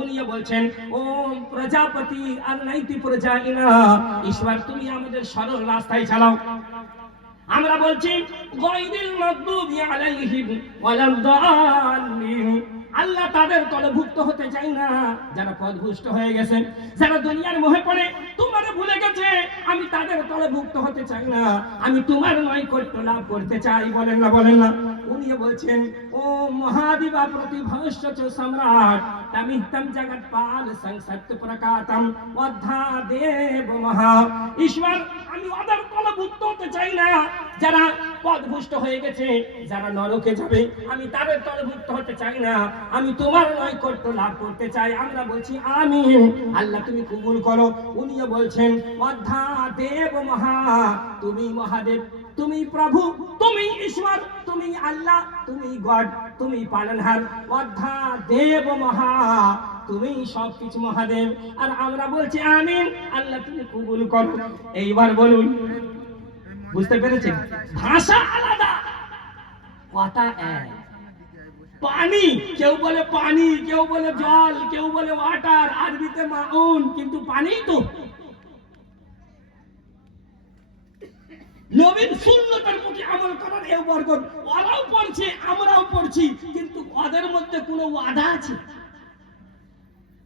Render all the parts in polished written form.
উনি বলছেন ও প্রজাপতি আর নাইতি প্রজাইনা, ঈশ্বর তুমি আমাদের সরল রাস্তায় চালাও। আমরা বলছি গায়রিল মাগদুবি আলাইহিম ওয়ালাদ-দাল্লিন, আল্লাহ তাদের তলভুক্ত হতে চাই না যারা পথভ্রষ্ট হয়ে গেছে, যারা দুনিয়ার মোহে পড়ে তোমার ভুলে গেছে। আমি তাদের তলভুক্ত হতে চাই না, আমি তোমার নৈকট্য লাভ করতে চাই। বলেন না, বলেন না। উনি বলছেন ও মহাদিবা প্রতিভস্য সম্রাট তামিহতম জগৎ পাল সংসত্য প্রকাতম অধ্যা দেব মহা, ঈশ্বর আমি ওদের তলভুক্ত হতে চাই না যারা পথভ্রষ্ট হয়ে গেছে, যারা নরকে যাবে, আমি তাদের তলভুক্ত হতে চাই না, আমি তোমার নৈকট্য লাভ করতে চাই। আমরা বলছি আমিন, আল্লাহ তুমি কবুল করো। উনিও বলছেন অধ্যা দেব মহা, তুমি মহাদেব, তুমি প্রভু, তুমি ঈশ্বর, তুমি আল্লাহ, তুমি গড, তুমি পালনহার। অধ্যা দেব মহা, তুমি সবকিছু মহাদেব। আর আমরা বলছি আমিন, আল্লাহ তুমি কবুল করো। এইবার বলুন, বুঝতে পেরেছেন? ভাষা আলাদা, কথা এক। পানি, কেউ বলে পানি, কেউ বলে জল, কেউ বলে ওয়াটার, আরবিতে মাউন, কিন্তু পানি তো। নবীর সুন্নতের প্রতি আমল করার এই বরকত, ওরাও পড়ছে আমরাও পড়ছি, কিন্তু ওদের মধ্যে কোনো ওয়াদা আছে?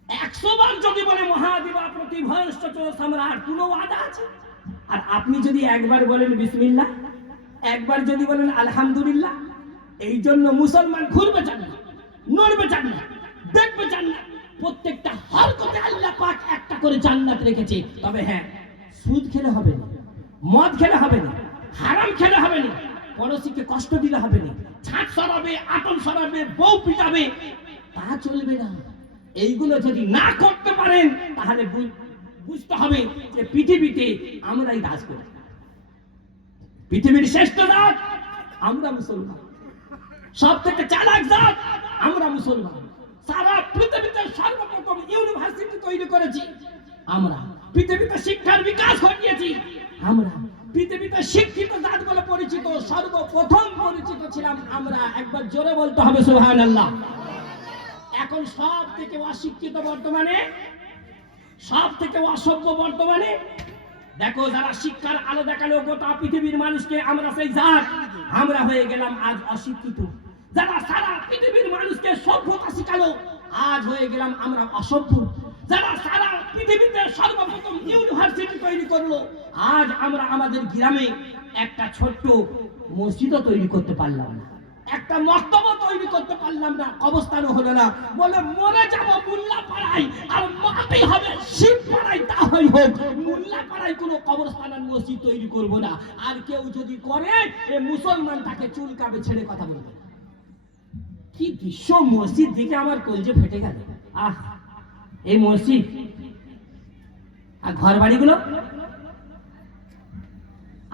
100 বার যদি বলে মহাদিবা প্রতিভস্য সম্রাট, কোনো ওয়াদা আছে? আর আপনি যদি একবার বলেন বিসমিল্লাহ, একবার যদি বলেন আলহামদুলিল্লাহ, এই জন্য মুসলমান ঘুরবে চান না, নড়বে চান না, দেখবে চান না। প্রত্যেকটা হরকতে আল্লাহ পাক একটা করে জান্নাত রেখেছে। তবে হ্যাঁ, সুদ খেলে হবে না, মদ খেলে হবে না, হারাম খেলে হবে না, পড়োশিকে কষ্ট দিলে হবে না, ছাদ সরাবে, আতন সরাবে, বউ পিটাবে, তা চলবে না। এইগুলো যদি না করতে পারেন তাহলে বুঝতে হবে যে পৃথিবীতে আমরাই রাজ করি, পৃথিবীর শ্রেষ্ঠ জাত আমরা মুসলমান, সব থেকে চালাক জাত আমরা মুসলমান। সারা পৃথিবীতে সর্বপ্রথম ইউনিভার্সিটি তৈরি করেছি আমরা, পৃথিবীতে শিক্ষার বিকাশ ঘটিয়েছি আমরা, পৃথিবীতে শিক্ষিত জাত বলে পরিচিত সর্বপ্রথম পরিচিত ছিলাম আমরা। একবার জোরে বলতে হবে সুবহানাল্লাহ। এখন সব থেকে অশিক্ষিত বর্তমানে, সব থেকে অসভ্য বর্তমানে। দেখো, যারা শিক্ষার আলো দেখালো গোটা পৃথিবীর মানুষকে, আমরা সেই জাত, আমরা হয়ে গেলাম আজ অশিক্ষিত। যারা সারা পৃথিবীর মানুষকে সভ্যতা শিখালো, আজ হয়ে গেলাম আমরা অসভ্য। যারা সারা পৃথিবীতে সর্বপ্রথম ইউনিভার্সিটি তৈরি করলো, আজ আমরা আমাদের গ্রামে একটা ছোট্ট মসজিদও তৈরি করতে পারলাম না, একটা মক্তব্য তৈরি করতে পারলাম না, অবস্থানও হলো না। বলে মরে যাব মোল্লা পাড়ায়, আর মাটি হবে শিব পাড়ায়, তা হয় হোক, মোল্লা পাড়ায় কোনো কবরস্থান আর মসজিদ তৈরি করব না। আর কেউ যদি করে, এ মুসলমান তাকে চুলকাবে, ছেড়ে কথা বলবে। কি দৃশ্য! মসজিদ দিকে আমার কলজে ফেটে গেল। আহ, এই মসজিদ আর ঘর বাড়িগুলো,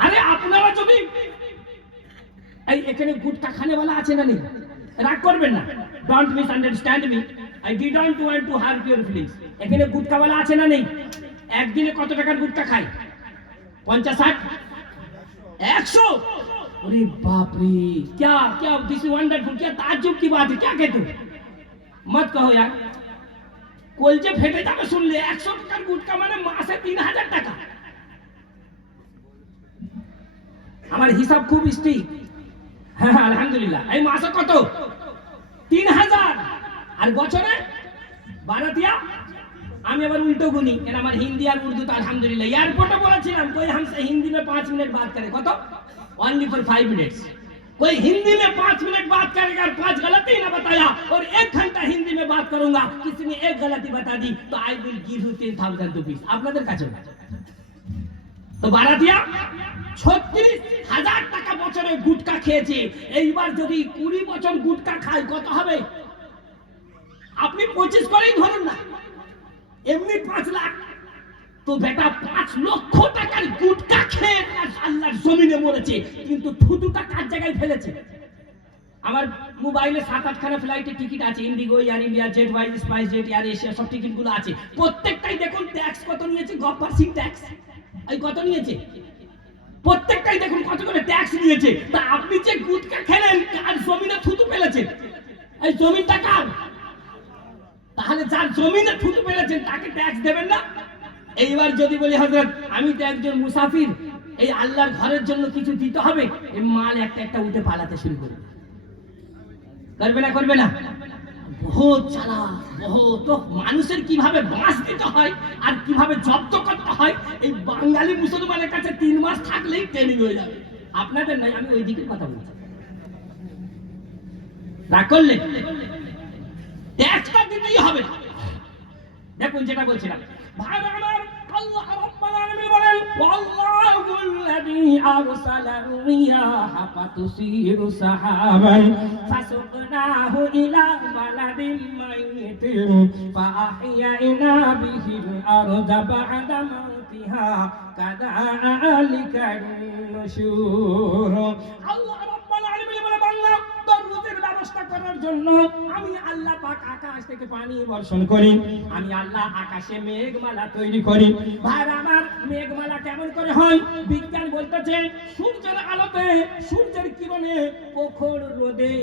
আরে আপনারা যদি এখানে গুটকা খানেওয়ালা আছে না, নেই? রাগ করবেন না, don't misunderstand me, I didn't want to heart your feelings. এখানে গুটকাওয়ালা আছে না, নেই? একদিনে কত টাকার গুটকা খায়? 50, 60, 100? अरे बाप रे, क्या क्या दिस इज वंडरफुल, क्या ताज्जुब की बात है, क्या कहते हो? मत कहो यार, কলজে ফেটে যাবে শুনলে। 100 টাকার গুটকা মানে মাসে 3000 টাকা। আমার হিসাব খুব স্ট্রিক্ট। হ্যাঁ আলহামদুলিল্লাহ। এই মাসে কত? 3000। আর বছরে বারাতিয়া আমি আবার উল্টো গুনি, এর আমার হিন্দি আর উর্দু তো আলহামদুলিল্লাহ। এয়ারপোর্টে বলেছিলাম कोई हमसे हिंदी में 5 मिनट बात करे, কত? Only for 5 minutes. कोई हिंदी में 5 मिनट बात करेगा और 5 गलती ना बताया, और 1 घंटा हिंदी में बात करूंगा, किसी ने 1 गलती बता दी, तो I will give you 10,000 rupees. আপনাদের কাছে তো বারাতিয়া 36,000 টাকা বছরে গুটকা খেয়েছে। এইবার যদি 20 বছর গুটকা খায়, কত হবে? আপনি 25 করেই ধরুন না, এমনি 5 লাখ। তো বেটা 5 লক্ষ টাকার গুটকা খেয়ে আল্লাহর জমিনে মরেছে, কিন্তু থুতুটা কার জায়গায় ফেলেছে? আমার মোবাইলে 7-8 খানা ফ্লাইটের টিকিট আছে, Indigo, air India, jet wise, spice jet, air Asia, সব টিকিটগুলো আছে। প্রত্যেকটাই দেখুন ট্যাক্স কত নিয়েছে, গভর্নমেন্ট ট্যাক্স এই কত নিয়েছে, প্রত্যেকটাই দেখুন কত করে ট্যাক্স নিয়েছে। তা আপনি যে গুটকা খেলেন, কার জমিনে থুতু ফেলেছে? এই জমিনটা কার? তাহলে যার জমিনে থুতু ফেলেছেন তাকে ট্যাক্স দেবেন না? এইবার যদি বলি হযরত আমি তো একজন মুসাফির, এই আল্লাহর ঘরের জন্য কিছু দিতে হবে, এই মাল একটা একটা উঠে পালাতে শুরু করবে। করবে না? করবে না? বহুত চালাক, বহুত। মানুষের কিভাবে বাঁশ দিতে হয় আর কিভাবে জব্দ করতে হয় এই বাঙালি মুসলমানের কাছে 3 মাস থাকলেই ট্রেনিং হয়ে যাবে। আপনাদের নাই, আমি ওই দিকের কথা বলছি। না করলে ট্যাক্সটা দিতেই হবে। দেখুন যেটা বলছিলাম, ভাই আমার, আল্লাহ রাব্বুল আলামিন বলেন ওয়াল্লাহুল্লাযী আরসালার রিয়াহা ফাতুসিরু সাহাবান ফাসুকনাহু ইলা বালাদিন মাইয়িতিন ফাআহইয়ানা বিহিল আরদা বা'দা মাউতিহা কাযালিকান নুশুর। আল্লাহ রাব্বুল আলামিন বলে, বাংলা তরমুজের ব্যবস্থা করার জন্য আমি আল্লাহ পাক আকাশ থেকে পানি বর্ষণ করি, আমি আল্লাহ আকাশে মেঘমালা তৈরি করি। ভাই আমার, মেঘমালা কেমন করে হয়? বিজ্ঞান বলতেছে সূর্যের আলোতে, সূর্যের কিরণে পুকুর, নদী,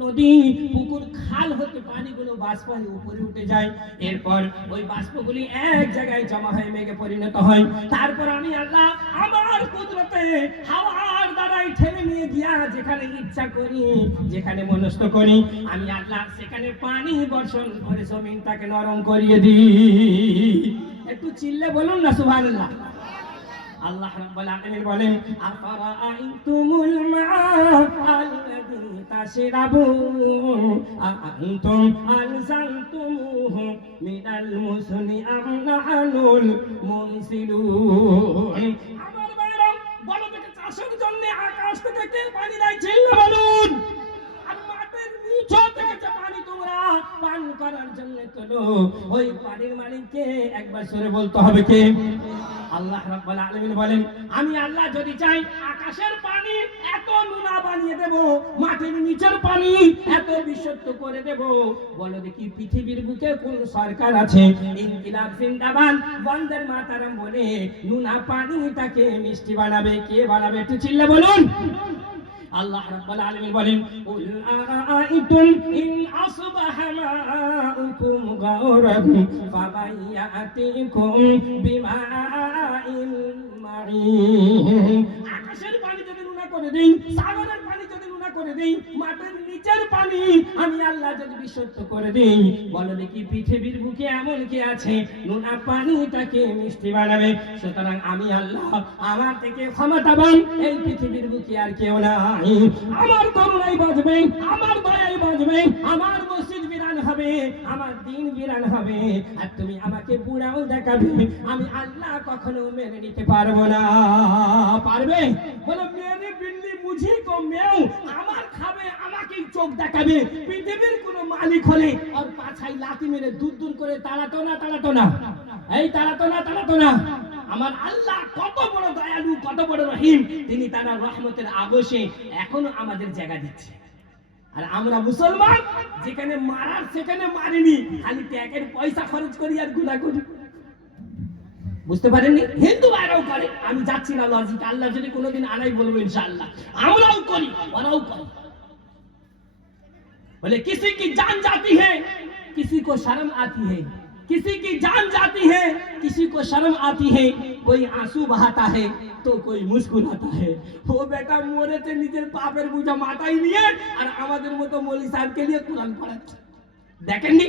নদী, পুকুর, খাল হতে পানিগুলো বাষ্প হয়ে উপরে উঠে যায়। এরপর ওই বাষ্পগুলি এক জায়গায় জমা হয়ে মেঘে পরিণত হয়। তারপর আমি আল্লাহ আমার কুদরতে হাওয়ার দ্বারাই ঠেলে নিয়ে গিয়া যেখানে ইচ্ছা করি, যেখানে মনস্থ করি, আমি আল্লাহ সেখানে পানি বর্ষণ করে জমিনটাকে নরম করিয়ে দিই। একটু চিল্লে বলুন না সুবহানাল্লাহ। আল্লাহ রাব্বুল আলামিন বলেন আফারাআইতুমুল মাআল্লাযী তাশরাবুন আআনতুম আনজালতুমুহু মিনাল মুসনি আম নাহনুল মুনসিলুন। আমার ভাইরা, বলো দেখে চাষের জন্য আকাশ থেকে কে পানি দেয়? চিল্লে বলুন। আর মাটির নিচ থেকে যে পানি তোমরা পান করার জন্য তোলো, ওই পানির মালিককে একবার সরে বলতে হবে কে? আল্লাহ রাব্বুল আলামিন বলেন আমি আল্লাহ যদি চাই আকাশের পানি এত নোনা বানিয়ে দেব, মাটির নিচের পানি এত বিশুদ্ধ করে দেব। বলো দেখি পৃথিবীর বুকে কোন সরকার আছে ইনকিলাব জিন্দাবাদ বন্দের মাতারাম বলে নোনা পানিটাকে মিষ্টি বানাবে? কে বানাবে? একটু চিল্লে বলুন। আল্লাহ রাব্বুল আলামিন বলেন কুল আরাআইতুম ইন আসবাহা মাউকুম গাওরান ফামাইয়াতিকুম বিমাইন মাঈন। আকাশের পানি যদি নোনা করে দেই, সাগরের পানি যদি নোনা করে দেই, মাটির নিচের পানি আমি আল্লাহ যদি বিশুদ্ধ করে দেই, বলো দেখি পৃথিবীর বুকে এমন কি আছে নোনা পানিটাকে মিষ্টি বানাবে? সুতরাং আমি আল্লাহ, আমার থেকে ক্ষমতাবান এই পৃথিবীর বুকে আর কেউ নাই। আমার করুণাই বাঁচবে, আমার দয়াই বাঁচবে, আমার মসজিদ বিরান হবে, আমার দিন বিরান হবে, আর তুমি আমাকে বুড়াও দেখাবে। আমি আল্লাহ কখনো মেনে নিতে পারবো না। পারবে? বলো মেরে বিল্লি মুঝি কো মেও, আমার খাবে, আমাকেই চোখ দেখাবে। পৃথিবীর কোন মালিক হলে আর পাছাই লাথি মেরে দূর দূর করে তাড়াতো না, তাড়াতো না, এই তাড়াতো না, তাড়াতো না। আমার আল্লাহ কত বড় দয়ালু, কত বড় রহিম, তিনি তার রহমতের আবেশে এখনো আমাদের জায়গা দিচ্ছে। আর আমরা মুসলমান যেখানে মারার সেখানে মারিনি, খালি ট্যাগের পয়সা খরচ করি আর গুনাহ করি। বুঝতে পারেননি? হিন্দু ভাইরাও করে, আমি যাচ্ছি না লজিক, আল্লাহ যদি কোনোদিন আনাই বলবো ইনশাআল্লাহ। আমরাও করি, ওরাও করে। बोले किसी की जान जाती है किसी को शर्म आती है, किसी की जान जाती है किसी को शर्म आती है, कोई आंसू बहाता है तो कोई मुस्कुराता है। वो बेटा মরেছে নিজের পাপের বোঝা মাথায় নিয়ে, আর আমাদের মতো মৌলভী সাহেবকে নিয়ে কোরআন পড়াচ্ছে। দেখেননি?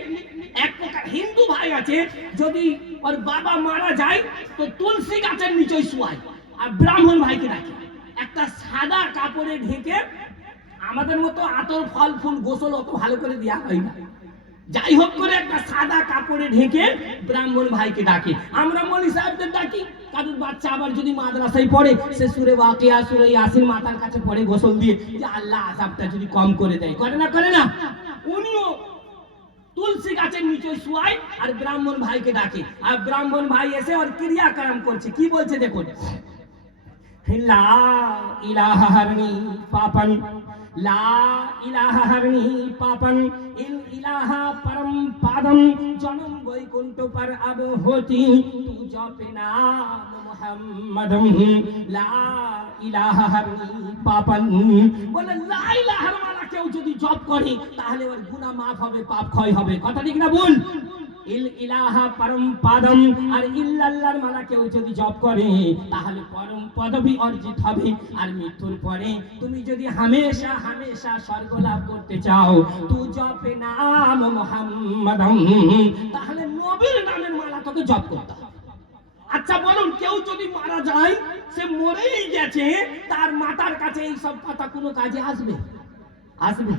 এক প্রকার হিন্দু ভাই আছে, যদি ওর বাবা মারা যায় তো তুলসী গাছের নিচে শোয়ায়, আর ব্রাহ্মণ ভাইকে ডাকে একটা সাদা কাপড়ে ঢেকে। আমাদের মতো আতর ফল ফুল গোসল অত ভালো করে দেওয়া হয় না, যাই হোক করে একটা সাদা কাপড়ে ঢেকে ব্রাহ্মণ ভাইকে ডাকে। আমরা মৌলভী সাহেবদের ডাকি, কারোর বাচ্চা আবার যদি মাদ্রাসায় পড়ে, সে সূরা ওয়াকিয়া, সূরা ইয়াসিন মাথার কাছে পড়ে গোসল দিয়ে যে আল্লাহ আযাবটা যদি কম করে দেয়। করে না? করে না? উনিও তুলসী গাছের নিচে শোয়ায় আর ব্রাহ্মণ ভাইকে ডাকে, আর ব্রাহ্মণ ভাই এসে ওর ক্রিয়াকর্ম করছে। কি বলছে দেখুন, লা ইলাহা হারনি পাপান লা ইলাহা হারনি পাপন ইল ইলাহা পরম পাদম জনম বৈকুণ্ঠ পর আব হতি তু জপে নাম মুহাম্মদম লা ইলাহা হারনি পাপন। বলে লা ইলাহার মালা কেউ যদি জপ করে তাহলে ওর গুনাহ মাফ হবে, পাপ ক্ষয় হবে। কথা ঠিক না ভুল? ইল ইলাহা পরম পাদম আর ইল্লাল্লাহর মালা কেউ যদি জপ করে তাহলে পরম পদবী অর্জিত হবে। আর মৃত্যুর পরে তুমি যদি হামেশা হামেশা স্বর্গ লাভ করতে চাও তু জপে নাম মুহাম্মাদম, তাহলে নবীর নামের মালা তোকে জপ করতে হবে। আচ্ছা বলুন, কেউ যদি মারা যায়, সে মরেই গেছে, তার মাথার কাছে এই সব কথা কোনো কাজে আসবে? আসবে?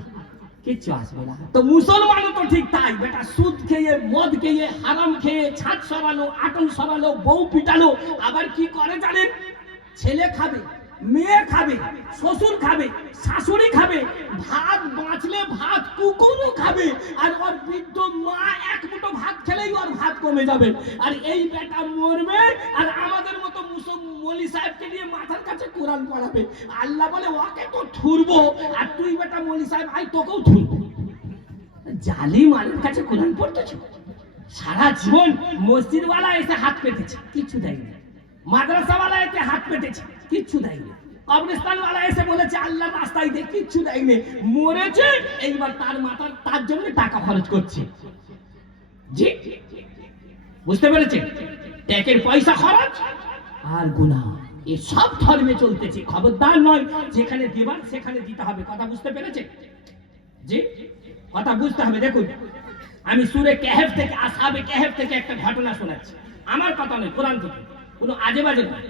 কিচ্ছু আসবে না। তো মুসলমানও তো ঠিক তাই, বেটা সুদ খেয়ে মদ খেয়ে হারাম খেয়ে ছাদ সরালো, আটন সরালো, বউ পিটালো, আবার কি করে জানেন? ছেলে খাবে, মেয়ে খাবে, শ্বশুর খাবে, শাশুড়ি খাবে, ভাত বাঁচলে ভাত কুকুরও খাবে, আর ওর বৃদ্ধ মা এক মুঠো ভাত খেলেই ওর ভাত কমে যাবে। আর এই বেটা মরবে আর আমাদের মতো মৌলভী সাহেবকে নিয়ে মাথার কাছে কোরআন পড়াবে। আল্লাহ বলে ওকে তো ঠুরবো, আর তুই বেটা মৌলভী সাহেব আই তোকেও ঠুরবো। জালিম আলের কাছে কোরআন পড়তেছ, সারা জীবন মসজিদওয়ালা এসে হাত পেতেছে, কিছু দেয়নি। মাদ্রাসাওয়ালা এসে হাত পেতেছে, কিচ্ছু দেয়নি। কবরস্থানওয়ালা এসে বলেছে আল্লাহর রাস্তায় দিয়ে, কিচ্ছু দেয়নি। মরেছে, এইবার তার মাথার তার জন্য টাকা খরচ করছে। জি বুঝতে পেরেছেন? ট্যাক্সের পয়সা খরচ আর গুনাহ, এই সব ধর্মে চলতেছে। খবরদার নয়, যেখানে দেবার সেখানে দিতে হবে। কথা বুঝতে পেরেছেন? জি কথা বুঝতে হবে। দেখুন, আমি সূরা কাহফ থেকে, আসহাবে কাহফ থেকে একটা ঘটনা শোনাচ্ছি। আমার কথা নয়, কোরআন থেকে, কোনো আজে বাজে নয়।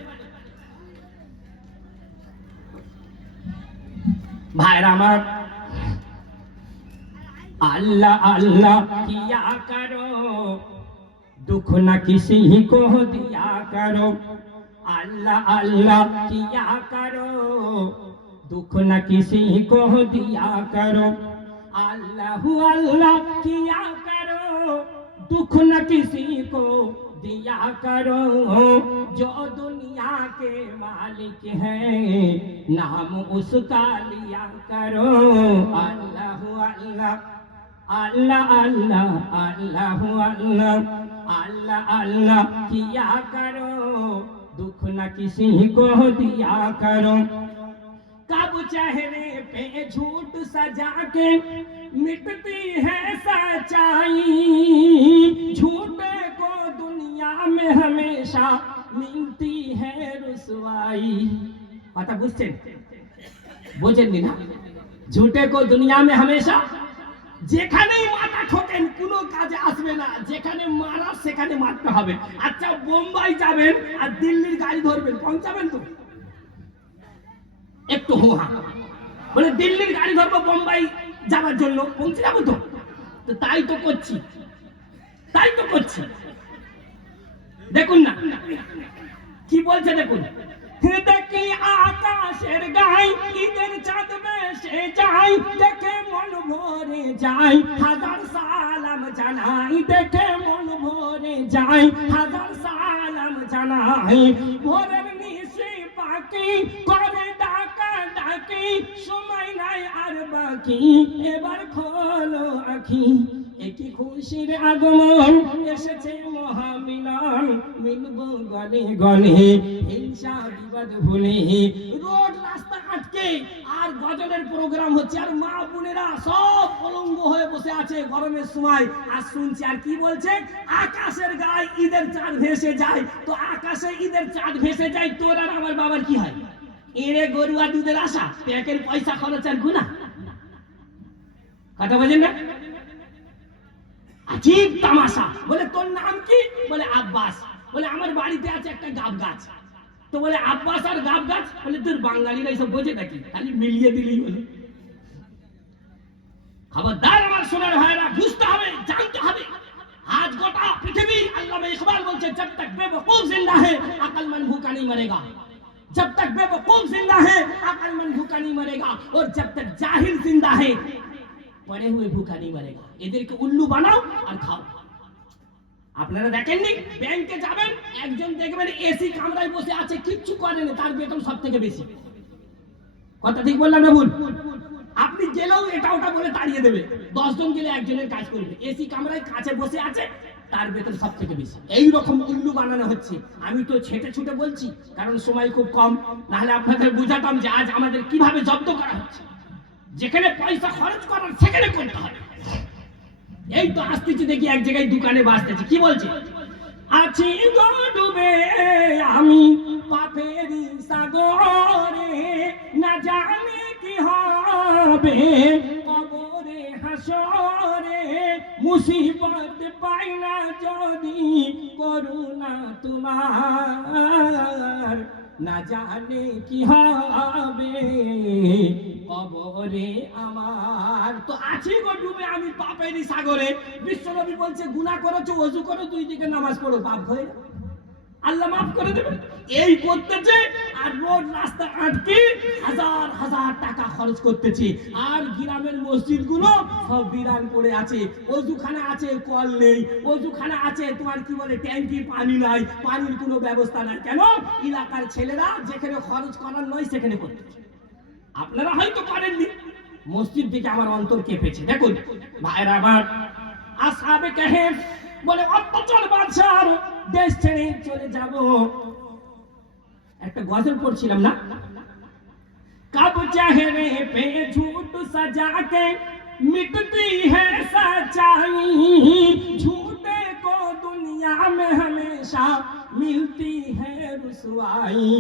ভাইরা আমার, अल्लाह अल्लाह किया करो, दुख न किसी को दिया करो। अल्लाह अल्लाह किया करो, दुख न किसी को दिया करो। अल्लाह अल्लाह किया करो, दुख न किसी को दिया करो। जो दुनिया के मालिक है नाम उसका लिया करो। अल्लाह अल्लाह अल्लाह अल्लाह अल्लाह अल्लाह अल्लाह अल्लाह किया करो, दुख न किसी को दिया करो। कब चेहरे पे झूठ सजा के मिटती है सच्चाई, झूठे को दुनिया में हमेशा मिलती है रुसवाई। पता बुझছেন? বুঝেননি না? झूठे को दुनिया में हमेशा, যেখানেই মাথা ঠোকেন কোনো কাজে আসবে না, যেখানে মারা সেখানে মারতে হবে। আচ্ছা বোম্বাই যাবেন আর দিল্লির গাড়ি ধরবেন, পৌঁছাবেন তো? একটু হোহা বলে দিল্লির গাড়ি ধরবো বোম্বাই যাওয়ার জন্য, পৌঁছে যাবো তো? তো তাই তো করছি, তাই তো করছি। দেখুন না কি বলছে, দেখুন। দেখি আকাশের গায় ঈদের চাঁদ ভেসে যায়, দেখে মন ভরে যায় হাজার সালাম জানাই, দেখে মন ভরে যায় হাজার সালাম জানাই। ভোরের নিশি পাখি করে ডাকা ডাকি, সময় নাই আর বাকি, এবার খোলো আখি। একই খুশির আগমন এসেছে মহামিলন, মিলব গলে গলে হিংসা বিবাদ ভুলে। রোড রাস্তা আটকে আর গজলের প্রোগ্রাম হচ্ছে, আর মা বোনেরা সব পলঙ্গ হয়ে বসে আছে গরমের সময়। আর শুনছি আর কি বলছে, আকাশের গায়ে ঈদের চাঁদ ভেসে যায়। তো আকাশে ঈদের চাঁদ ভেসে যায়, তোর আর আমার বাবার কি হয়? এরে গরুয়া দুধের আশা, প্যাকের পয়সা খরচ আর গুনাহ। কথা বলেন না? আজীব তামাশা। বলে তোর নাম কি? বলে আব্বাস। বলে আমার বাড়িতে আছে একটা গাব গাছ। তো বলে আব্বাস আর গাব গাছ, বলে তোর বাঙালিরা এইসব বোঝে নাকি, খালি মিলিয়ে দিলেই হলো। খবরদার আমার সোনার ভাইরা, বুঝতে হবে, জানতে হবে। আজ গোটা পৃথিবী, আল্লামা ইকবাল বলছে, जब तक बेवकूफ जिंदा है अक्लमंद भूखा नहीं मरेगा। जब तक बेवकूफ जिंदा है अक्लमंद भूखा नहीं मरेगा, और जब तक जाहिल जिंदा है पड़े हुए भूखा नहीं मरेगा। এদেরকে উল্লু বানাও আর খাও। আপনারা দেখেননি, ব্যাংকে যাবেন, একজন দেখবেন এসি কামরায় বসে আছে, কিচ্ছু করে না, তার বেতন সব থেকে বেশি। কথা ঠিক বললাম না ভুল? গেলেও এটা ওটা বলে তাড়িয়ে দেবে, 10 জন গেলে একজনের কাজ করবে, এসি কামরায় কাছে বসে আছে, তার বেতন সব থেকে বেশি। এইরকম উল্লু বানানো হচ্ছে। আমি তো ছেটে ছুটে বলছি কারণ সময় খুব কম, নাহলে আপনাদের বুঝাতাম যে আজ আমাদের কিভাবে জব্দ করা হচ্ছে। যেখানে পয়সা খরচ করার সেখানে করতে হবে। এই তো আসতেছি দেখি এক জায়গায় দোকানে বাসতেছি, কি বলছে, আছি গো ডুবে আমি পাপের সাগরে, না জানি কি হবে কবরে হাসরে, মুসিবত পাই না যদি করুণা তোমার, না জানে কি হবে কবরে আমার। তো আছি গো ডুবে আমি পাপেরই সাগরে। বিশ্বনবী বলছে গুনাহ করেছো, ওযু করো, 2 দিকে নামাজ পড়ো, পাপ হয়ে আল্লাহ মাফ করে দেবে। এই করতেছে আর রোড রাস্তা আটকে হাজার হাজার টাকা খরচ করতেছে, আর গ্রামের মসজিদগুলো সব বিরান পড়ে আছে, ওযুখানা আছে কল নেই, ওযুখানা আছে তোমার কি বলে ট্যাঙ্কি পানি নাই, পানির কোনো ব্যবস্থা নাই। কেন? এলাকার ছেলেরা যেখানে খরচ করার নয় সেখানে করতেছে। আপনারা হয়তো পারেননি। মসজিদ দিকে আমার অন্তর কেঁপেছে। দেখুন ভাইরা আমার, আসহাবে কাহেফ বলে অত্যাচার বাদশাহ দেশ ছেড়ে চলে যাব। একটা গজল পড়ছিলাম না, कब चेहरे पे झूठ सजा के मिटती है सच्चाई, झूठे को दुनिया में हमेशा मिलती है रुसवाई।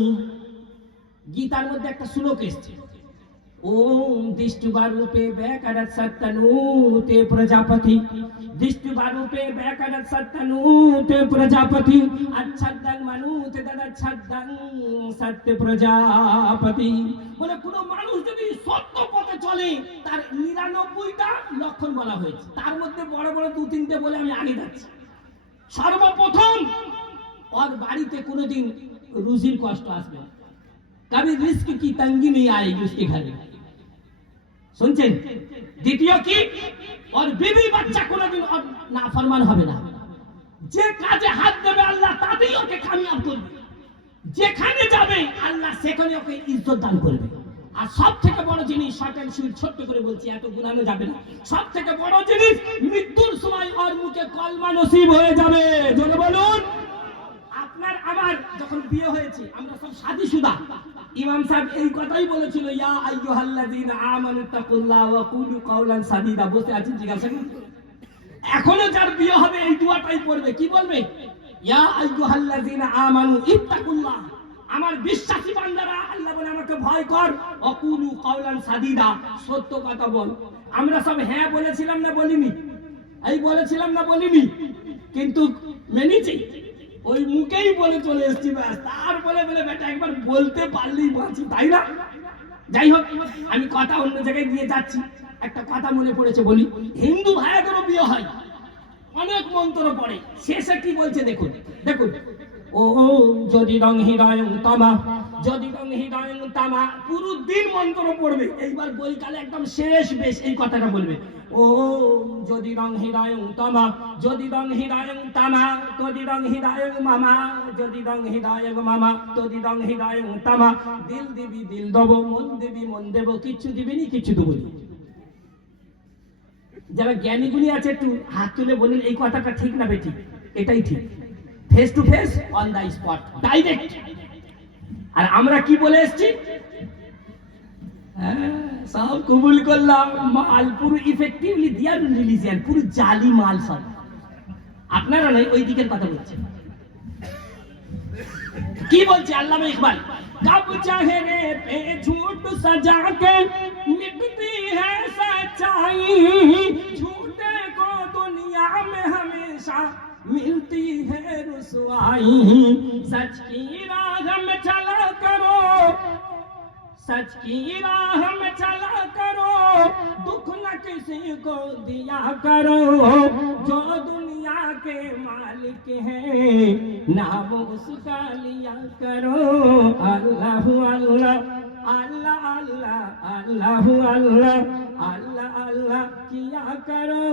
गीतार मध्य एक श्लोक एसेছে, ओम दृष्टिबारूपे बेकरत सत्तनूते प्रजापति, दृष्टिबारूपे बेकरत सत्तनूते प्रजापति, अच्छद्दं मनुते ददच्छद्दं सत्य प्रजापति। মানে কোন মানুষ যদি সত্য পথে চলে তার 99টা লক্ষণ বলা হয়েছে, তার মধ্যে বড় বড় 2-3টে বলে আমি আগে যাচ্ছি। সর্বপ্রথম ওর বাড়িতে কোনোদিন রুজির কষ্ট আসবে না, कभी रिस्क की तंगी नहीं आएगी उसके घर में, শুনছেন? দ্বিতীয় কি, ওর বিবি বাচ্চা কোনোদিন ওর নাফরমান হবে না, যে কাজে হাত দেবে আল্লাহ তাতেই ওকে কামিয়াব করবে, যেখানে যাবে আল্লাহ সেখানে ওকে ইজ্জত দান করবে। আর সব থেকে বড় জিনিস, শর্ট এন্ড সুইট ছোট্ট করে বলছি, এত গুনানো যাবে না, সব থেকে বড় জিনিস মৃত্যুর সময় ওর মুখে কলমা নসিব হয়ে যাবে। জোরে বলুন। আপনার আমার যখন বিয়ে হয়েছে আমরা সব শাদীশুদা, ইমাম সাহেব এই কথাই বলেছিল, ইয়া আইয়ুহাল্লাযীনা আমানু তাকুল্লাহ ওয়া কুলু কাওলান সাদীদা। বসে আছেন, জিজ্ঞাসা করুন, এখনো যার বিয়ে হবে এই দোয়াটাই পড়বে। কি বলবে? ইয়া আইয়ুহাল্লাযীনা আমানু ইত্তাকুল্লাহ, আমার বিশ্বাসী বান্দারা, আল্লাহ বলে আমাকে ভয় কর, ওয়া কুলু কাওলান সাদীদা, সত্য কথা বল। আমরা সব হ্যাঁ বলেছিলাম না বলিনি? এই বলেছিলাম না বলিনি? কিন্তু মেনেছি, ওই মুখেই বলে চলে এসেছি, ব্যাস। তার বলে বলে বেটা একবার বলতে পারলেই বাঁচি, তাই না? যাই হোক, আমি কথা অন্য জায়গায় নিয়ে যাচ্ছি। একটা কথা মনে পড়েছে বলি, হিন্দু ভাইদেরও বিয়ে হয়, অনেক মন্ত্র পড়ে, শেষে কি বলছে দেখুন, দেখুন, ও যদি রং হৃদয়ং তামা, যদি রং হৃদয়ং তামা, পুরো দিন মন্ত্র পড়বে। এইবার বইকালে একদম শেষ বেশ এই কথাটা বলবে, ও যদি রং হৃদয়ং তামা, যদি রং হৃদয়ং তামা, যদি রং হৃদয়ং মামা, যদি রং হৃদয়ং মামা, যদি রং হৃদয়ং তামা, দিল দিবি দিল দেব, মন দিবি মন দেব, কিচ্ছু দিবি নি কিচ্ছু দেবো নি। যারা জ্ঞানীগুলি আছে একটু হাত তুলে বলুন এই কথাটা ঠিক না বেঠিক? এটাই ঠিক, face to face, on the spot, direct. আর আমরা কি বলে এসেছি? সব কবুল করলাম, মাল পুরো ইফেক্টিভলি দিয়ার রিলিজিয়ান, পুরো জালি মাল সব। আপনারা নয়, ওই দিকের কথা বলছেন। কি বলছে আল্লামা ইকবাল, कब चेहरे पे झूठ सजा के मिटती है सच्चाई, झूठे को दुनिया में हमेशा मिलती है रुसवाई, सच की राह में चला करो, सच की राह में चला करो, दुख न किसी को दिया करो, जो दुनिया के मालिक है नाम उसका लिया करो, अल्लाह अल्लाह अल्लाह अल्लाह अल्लाह अल्लाह अल्लाह अल्लाह किया करो,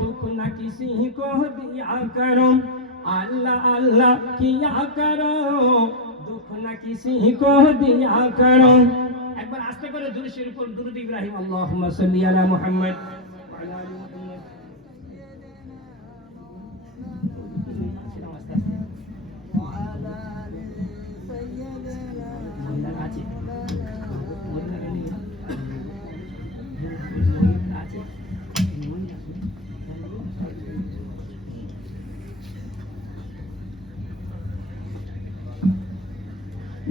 दुख न किसी को दिया करो, अल्लाह अल्लाह किया करो, दुख न किसी को दिया करो। একবার আস্তে করে দুরূদ শরীফ পড়ুন, দুরূদ ইব্রাহিম। আল্লাহুম্মা সাল্লি আলা মুহাম্মদ ওয়া আলা আলি মুহাম্মদ।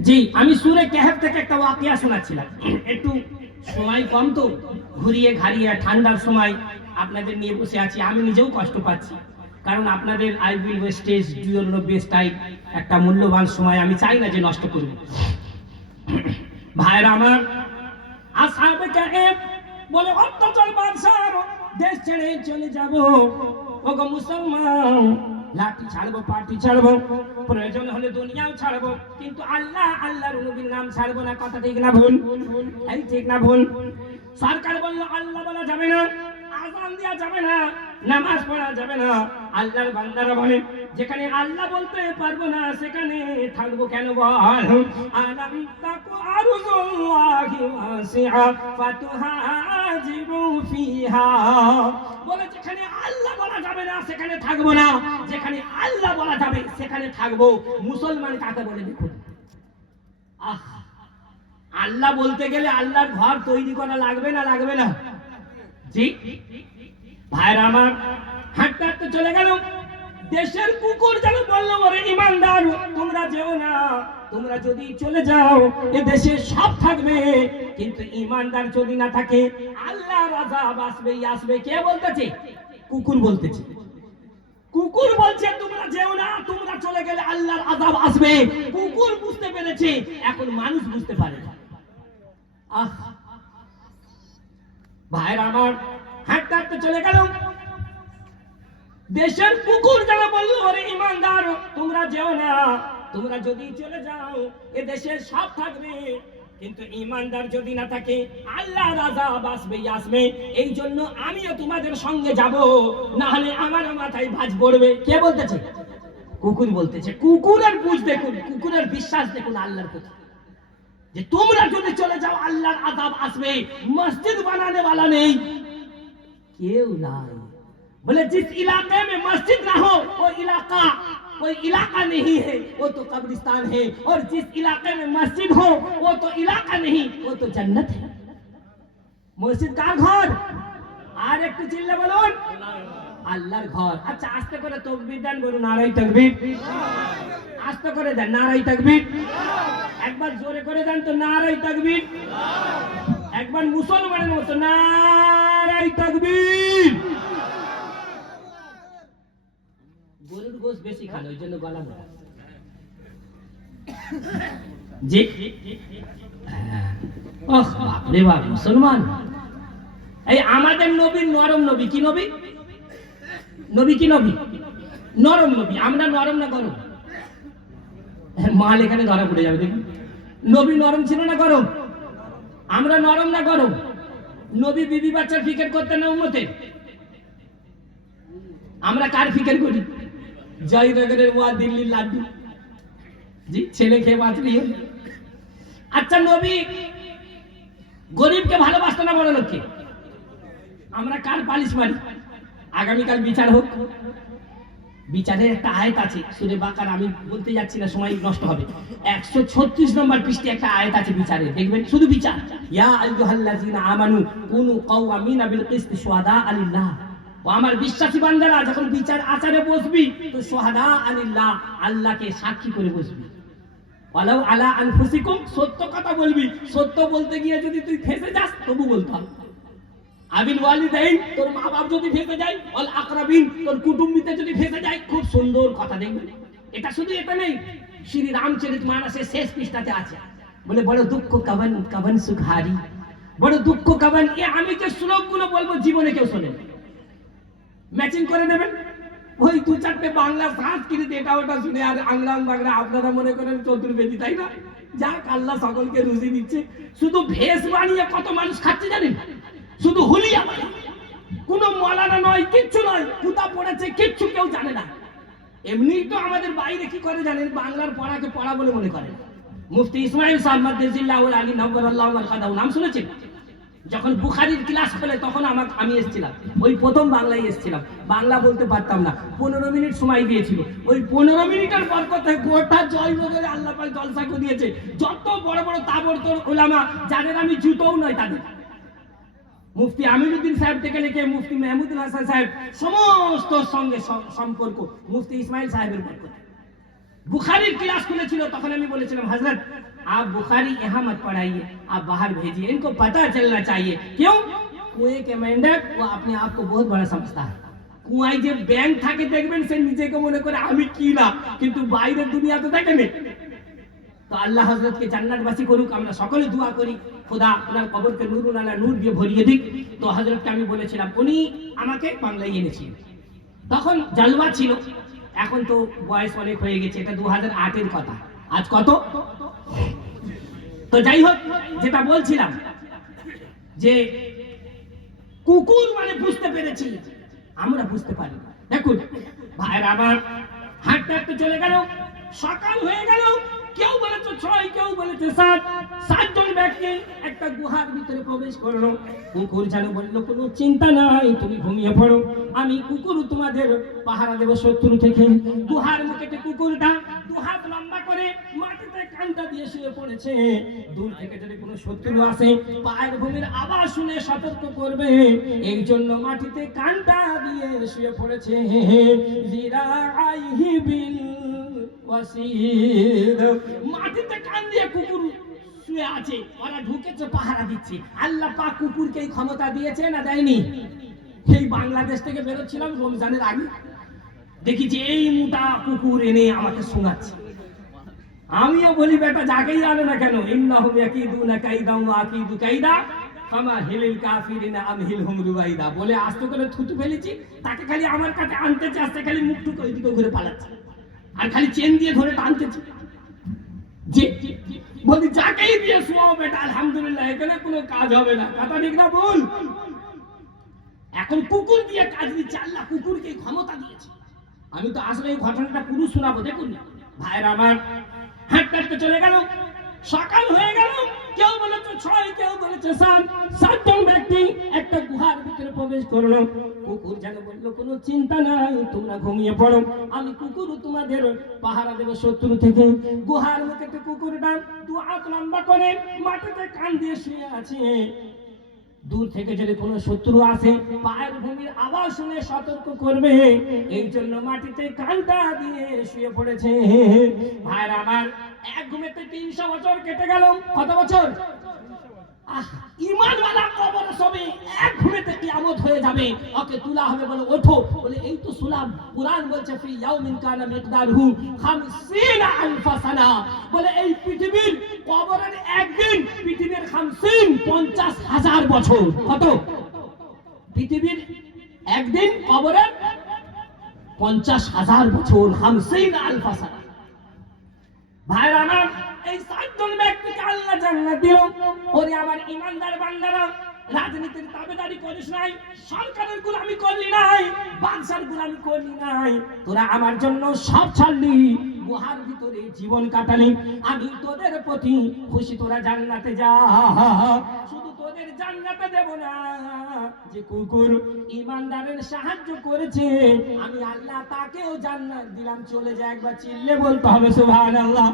জি, আমি সূরা কাহফ থেকে একটা ওয়াকিয়া শোনাচ্ছিলাম। একটু সময় কম তো, ঘুরিয়ে ঘাড়িয়ে ঠান্ডার সময় আপনাদের নিয়ে বসে আছি, আমি নিজেও কষ্ট পাচ্ছি, কারণ আপনাদের I will wastage do your no best time, একটা মূল্যবান সময় আমি চাই না যে নষ্ট করব। ভাইরা আমার, আসহাবে কাহফ বলে অত্যাচার বাদশার দেশ ছেড়ে চলে যাব, ওগো মুসলমান, লাঠি ছাড়বো, পাটি ছাড়বো, প্রয়োজন হলে দুনিয়াও ছাড়বো, কিন্তু আল্লাহ আল্লাহর নবীর নাম ছাড়বো না। কথা ঠিক না ভুল? এই ঠিক না ভুল? সরকার বলল আল্লাহ বলা যাবে না, আযান দেওয়া যাবে না, নামাজ পড়া যাবে না। আল্লাহর বান্দারা বলে যেখানে আল্লাহ বলতে পারবো না সেখানে থাকবো কেন? বল আলাম তাকু আরজুল্লাহি ওয়াসিআ ফাতুহাজিরু ফিহা। বলে যেখানে আল্লাহ বলা যাবে না সেখানে থাকবো না, যেখানে আল্লাহ বলা যাবে সেখানে থাকবো। মুসলমান কাকে বলে দেখুন। আল্লাহ বলতে গেলে আল্লাহর ঘর তৈরি করা লাগবে না? লাগবে না? জি ভাইরা আমার, হাঁটতে হাঁটতে চলে গেল, দেশের কুকুর যেন বললো ওরে ইমানদার তোমরা যেও না, তোমরা যদি চলে যাও এ দেশে সব থাকবে, কিন্তু ইমানদার যদি না থাকে আল্লাহর আযাব আসবেই আসবে। কে বলতেছে? কুকুর বলতেছে। কুকুর বলছে তোমরা যেও না, তোমরা চলে গেলে আল্লাহর আযাব আসবে। কুকুর বুঝতে পেরেছে, এখন মানুষ বুঝতে পারে না। ভাইরা আমার, হাঁটতে হাঁটতে চলে গেল, দেশের কুকুর যারা বললো ওরে ইমানদার তোমরা যেও না, তোমরা যদি চলে যাও এ দেশে সব থাকবে, কিন্তু ইমানদার যদি না থাকে আল্লাহর আযাব আসবেই আসবে। এই জন্য আমিও তোমাদের সঙ্গে যাব, না হলে আমার মাথায় ভাঁজ পড়বে। কে বলতেছে? কুকুর বলতেছে। কুকুরের বুঝ দেখুন, কুকুরের বিশ্বাস দেখুন আল্লাহর প্রতি, যে তোমরা যদি চলে যাও আল্লাহর আযাব আসবে। মসজিদ বানানে वाला নেই, কেউ নাই। बोले जिस इलाके में मस्जिद ना हो वो इलाका कोई इलाका नहीं है, वो तो कब्रिस्तान है, और जिस इलाके में मस्जिद हो वो तो इलाका नहीं, वो तो जन्नत है। मस्जिद का घर আর একটু চিল্লা বলুন, আল্লাহর ঘর। আচ্ছা আস্তে করে তাকবীর দেন, বলুন নারায়ে তাকবীর। আস্তে করে দেন নারায়ে তাকবীর। একবার জোরে করে দেন তো নারায়ে তাকবীর। একবার মুসলমানের মতো নারায়ে তাকবীর। গরুর গোশ বেশি খান, ওই জন্য গলা মোটা। জি ওহ বাপরে বাপ, মুসলমান। এই আমাদের নবী নরম নবী। কি নবী? নবী কি নবী? নরম নবী। আমরা নরম না গরম? মাল এখানে ধরা পড়ে যাবে দেখুন। নবী নরম ছিল না গরম? আমরা নরম না গরম? নবী বিবি বাচ্চার ফিকির করতেন না উম্মতের? আমরা কার ফিকির করি? জয়নগরের ওয়া দিল্লির লাড্ডু। জি ছেলে খেয়ে বাঁচলি। আচ্ছা নবী গরিবকে ভালোবাসতো না বড় লোককে? আমরা কার পালিশ মারি? আগামীকাল বিচার হোক, বিচারের একটা আয়াত আছে সূরা বাকারা, আমি বলতে যাচ্ছি না সময় নষ্ট হবে। 136 নম্বর পৃষ্ঠাে একটা আয়াত আছে বিচারে, দেখবেন শুধু বিচার। ইয়া আইয়ুহাল্লাযিনা আমানু কুনু কাওয়ামিনা বিল কিসতি শুহাদা লিল্লাহ। ও আমার বিশ্বাসী বান্দারা, যখন বিচার আচারে বসবি তো শুহাদা লিল্লাহ, আল্লাহকে সাক্ষী করে বসবি। ওয়ালাউ আলা আনফুসিকুম, সত্য কথা বলবি। সত্য বলতে গিয়ে যদি তুই ফেঁসে যাস তবু বলতে হবে। আবিল ওয়ালিদাইন, তোর মা বাপ যদি ফেঁসে যায়, ওয়াল আকরাবিন, তোর কুটুম্বিতে যদি ফেঁসে যায়, খুব সুন্দর কথা দেখবেন। এটা শুধু এটা নেই, শ্রী রামচরিতমানসের শেষ পৃষ্ঠাতে আছে, বলে বড় দুঃখ কবন কবন সুখারি, বড় দুঃখ কবন। এ আমি যে শ্লোকগুলো বলবো জীবনে কেউ শোনেন, ম্যাচিং করে নেবেন। ওই দু চারটে বাংলা সংস্কৃতি এটা ওটা শুনে আর আংরাং বাংলা আপনারা মনে করেন চতুর্বেদী, তাই না? যাক আল্লাহ সকলকে রুজি দিচ্ছে। শুধু ভেষ বানিয়ে কত মানুষ খাচ্ছে জানেন? শুধু হুলিয়া বানিয়ে, কোনো মলানা নয়, কিচ্ছু নয়, কুতা পড়েছে কিচ্ছু কেউ জানে না। এমনি তো আমাদের বাইরে কি করে জানেন? বাংলার পড়াকে পড়া বলে মনে করে। মুফতি ইসমাইল সাহেব মাদ্দাজিল্লাহুল আলী নওয়ারাল্লাহু মারকাদাহু নাম শুনেছেন? যখন বুখারীর ক্লাস হলে তখন আমি এসেছিলাম, ওই প্রথম বাংলায় এসেছিলাম, বাংলা বলতে পারতাম না, 15 মিনিট সময় দিয়েছিল। ওই 15 মিনিটের বরকতে গোটা জয়নগরে আল্লাহ পাক জলসা করে দিয়েছে। যত বড় বড় তাবড়তোড় উলামা, যাদের আমি জুতোও নয় তাদের, মুফতি আমিনুদ্দিন সাহেব থেকে লেখে মুফতি মেহমুদুল হাসান সাহেব, সমস্ত সঙ্গে সম্পর্ক মুফতি ইসমাইল সাহেবের বরকতে। बुखारी क्लास खुलेছিল, তখন আমি বলেছিলাম हजरत आप बुखारी यहाँ मत पढ़ाइए, आप बाहर भेजिए, इनको पता चलना चाहिए। क्यों? कुएं के मेंढक वो अपने आप को बहुत बड़ा समझता है। কুয়ায় যে ব্যাংক থাকে দেখবেন, সে নিজেকে মনে করে আমি কি না, কিন্তু বাইরের দুনিয়া তো দেখেনি। তো আল্লাহ হযরতকে জান্নাতবাসী করুক, আমরা সকলে দোয়া করি খোদা ওনার কবরকে নূরুল আলা নূর দিয়ে ভরিয়ে দিক। তো হযরতকে আমি বলেছিলাম, উনি আমাকে বাংলায় এনেছিলেন, তখন জালওয়া ছিল। এখন তো বয়স অনেক হয়ে গেছে, এটা 2008 এর কথা, আজ কত? তো যাই হোক, যেটা বলছিলাম যে কুকুর মানে বুঝতে পেরেছি, আমরা বুঝতে পারি না। দেখুন ভাইরা আমার, হাঁটতে হাঁটতে চলে গেল, সকাল হয়ে গেল, কেউ বলেছে 6, কেউ বলেছে 7, 7 জন ব্যক্তি একটা গুহার ভিতরে প্রবেশ করলো। কুকুর যেন বলল, কোনো চিন্তা নাই, তুমি ঘুমিয়ে পড়ো, আমি কুকুর তোমাদের পাহারা দেব শত্রু থেকে। গুহার মুখে কুকুরটা 2 হাত লম্বা করে মাটিতে কানটা দিয়ে শুয়ে পড়েছে। দূর থেকে যদি কোনো শত্রু আসে, পায়ের ভূমির আওয়াজ শুনে সতর্ক করবে, এই জন্য মাটিতে কানটা দিয়ে শুয়ে পড়েছে। জিরাআইহি বিল ওয়াসিদ, মাটিতে কান দিয়ে কুকুর শুয়ে আছে, ওরা ঢুকেছে পাহারা দিচ্ছে। আল্লাহ পাক কুকুরকে এই ক্ষমতা দিয়েছে না দেয়নি? এই বাংলাদেশ থেকে বেরোচ্ছিলাম রমজানের আগে, দেখি যে এই মোটা কুকুর এনে আমাকে শোনাচ্ছে। আমিও বলি, বেটা যাকেই আনো না কেন, ইন্নাহুম ইয়াকিদুনা কাইদা ওয়া আকিদু কাইদা ফামা হিলিল কাফিরিনা আমহিলহুম রুবাইদা, বলে আস্তে করে থুতু ফেলেছি, তাকে খালি আমার কাছে আনতে চাচ্ছে, খালি মুখটুক ওইদিকে ঘুরে পালাচ্ছে, আর খালি চেন দিয়ে ধরে টানতেছে। যে বলি যাকেই দিয়ে শোয়াও বেটা, আলহামদুলিল্লাহ, এখানে কোনো কাজ হবে না। কথা ঠিক না ভুল? এখন কুকুর দিয়ে কাজ দিচ্ছে, আল্লাহ কুকুরকে ক্ষমতা দিয়েছে। আমি তো আসলে এই ঘটনাটা পুরো শোনাবো। দেখুন ভাইরা আমার, হাঁটতে হাঁটতে চলে গেল, সকাল হয়ে গেল, কেউ বলেছে 6, কেউ বলেছে 7, 7 জন ব্যক্তি একটা গুহার ভিতরে প্রবেশ করলো। কুকুর যেন বলল, কোনো চিন্তা নাই, তোমরা ঘুমিয়ে পড়ো, আমি কুকুর তোমাদের পাহারা দেব শত্রু থেকে। গুহার মুখে কুকুরটা 2 হাত লম্বা করে মাটিতে কান দিয়ে শুয়ে আছে। দূর থেকে যদি কোনো শত্রু আসে, পায়ের ভূমির আওয়াজ শুনে সতর্ক করবে, এই জন্য মাটিতে কানটা দিয়ে শুয়ে পড়েছে। ভাইরা আমার, এক ঘুমেতে 300 বছর কেটে গেল। কত বছর? ঈমানওয়ালা কবর সবে এক ঘুমেতে কিয়ামত হয়ে যাবে, ওকে তুলা হবে, বলে ওঠো, বলে এই তো শুনলাম কুরআন বলছে ফি ইয়াউমিন কানা মিকদারহু 50 আলফ সানা, বলে এই পৃথিবীর কবরের একদিন পৃথিবীর 50,000 বছর। কত? পৃথিবীর একদিন কবরের 50,000 বছর, 50 আলফ সানা। ভাইরা আমার, এই 7 জন ব্যক্তিকে আল্লাহ জান্নাত দিল। ওরে আমার ইমানদার বান্দারা, রাজনীতির তাবেদারি করিস নাই, সরকারের গোলামি করলি নাই, বাদশার গোলামি করলি নাই, তোরা আমার জন্য সব ছাড়লি, গুহার ভিতরে জীবন কাটালি, আমি তোদের প্রতি খুশি, তোরা জান্নাতে যা। শুধু তোদের জান্নাতে দেব না, যে কুকুর ইমানদারের সাহায্য করেছে, আমি আল্লাহ তাকেও জান্নাত দিলাম। চলে যায়, একবার চিল্লে বলতে হবে সুবহানাল্লাহ।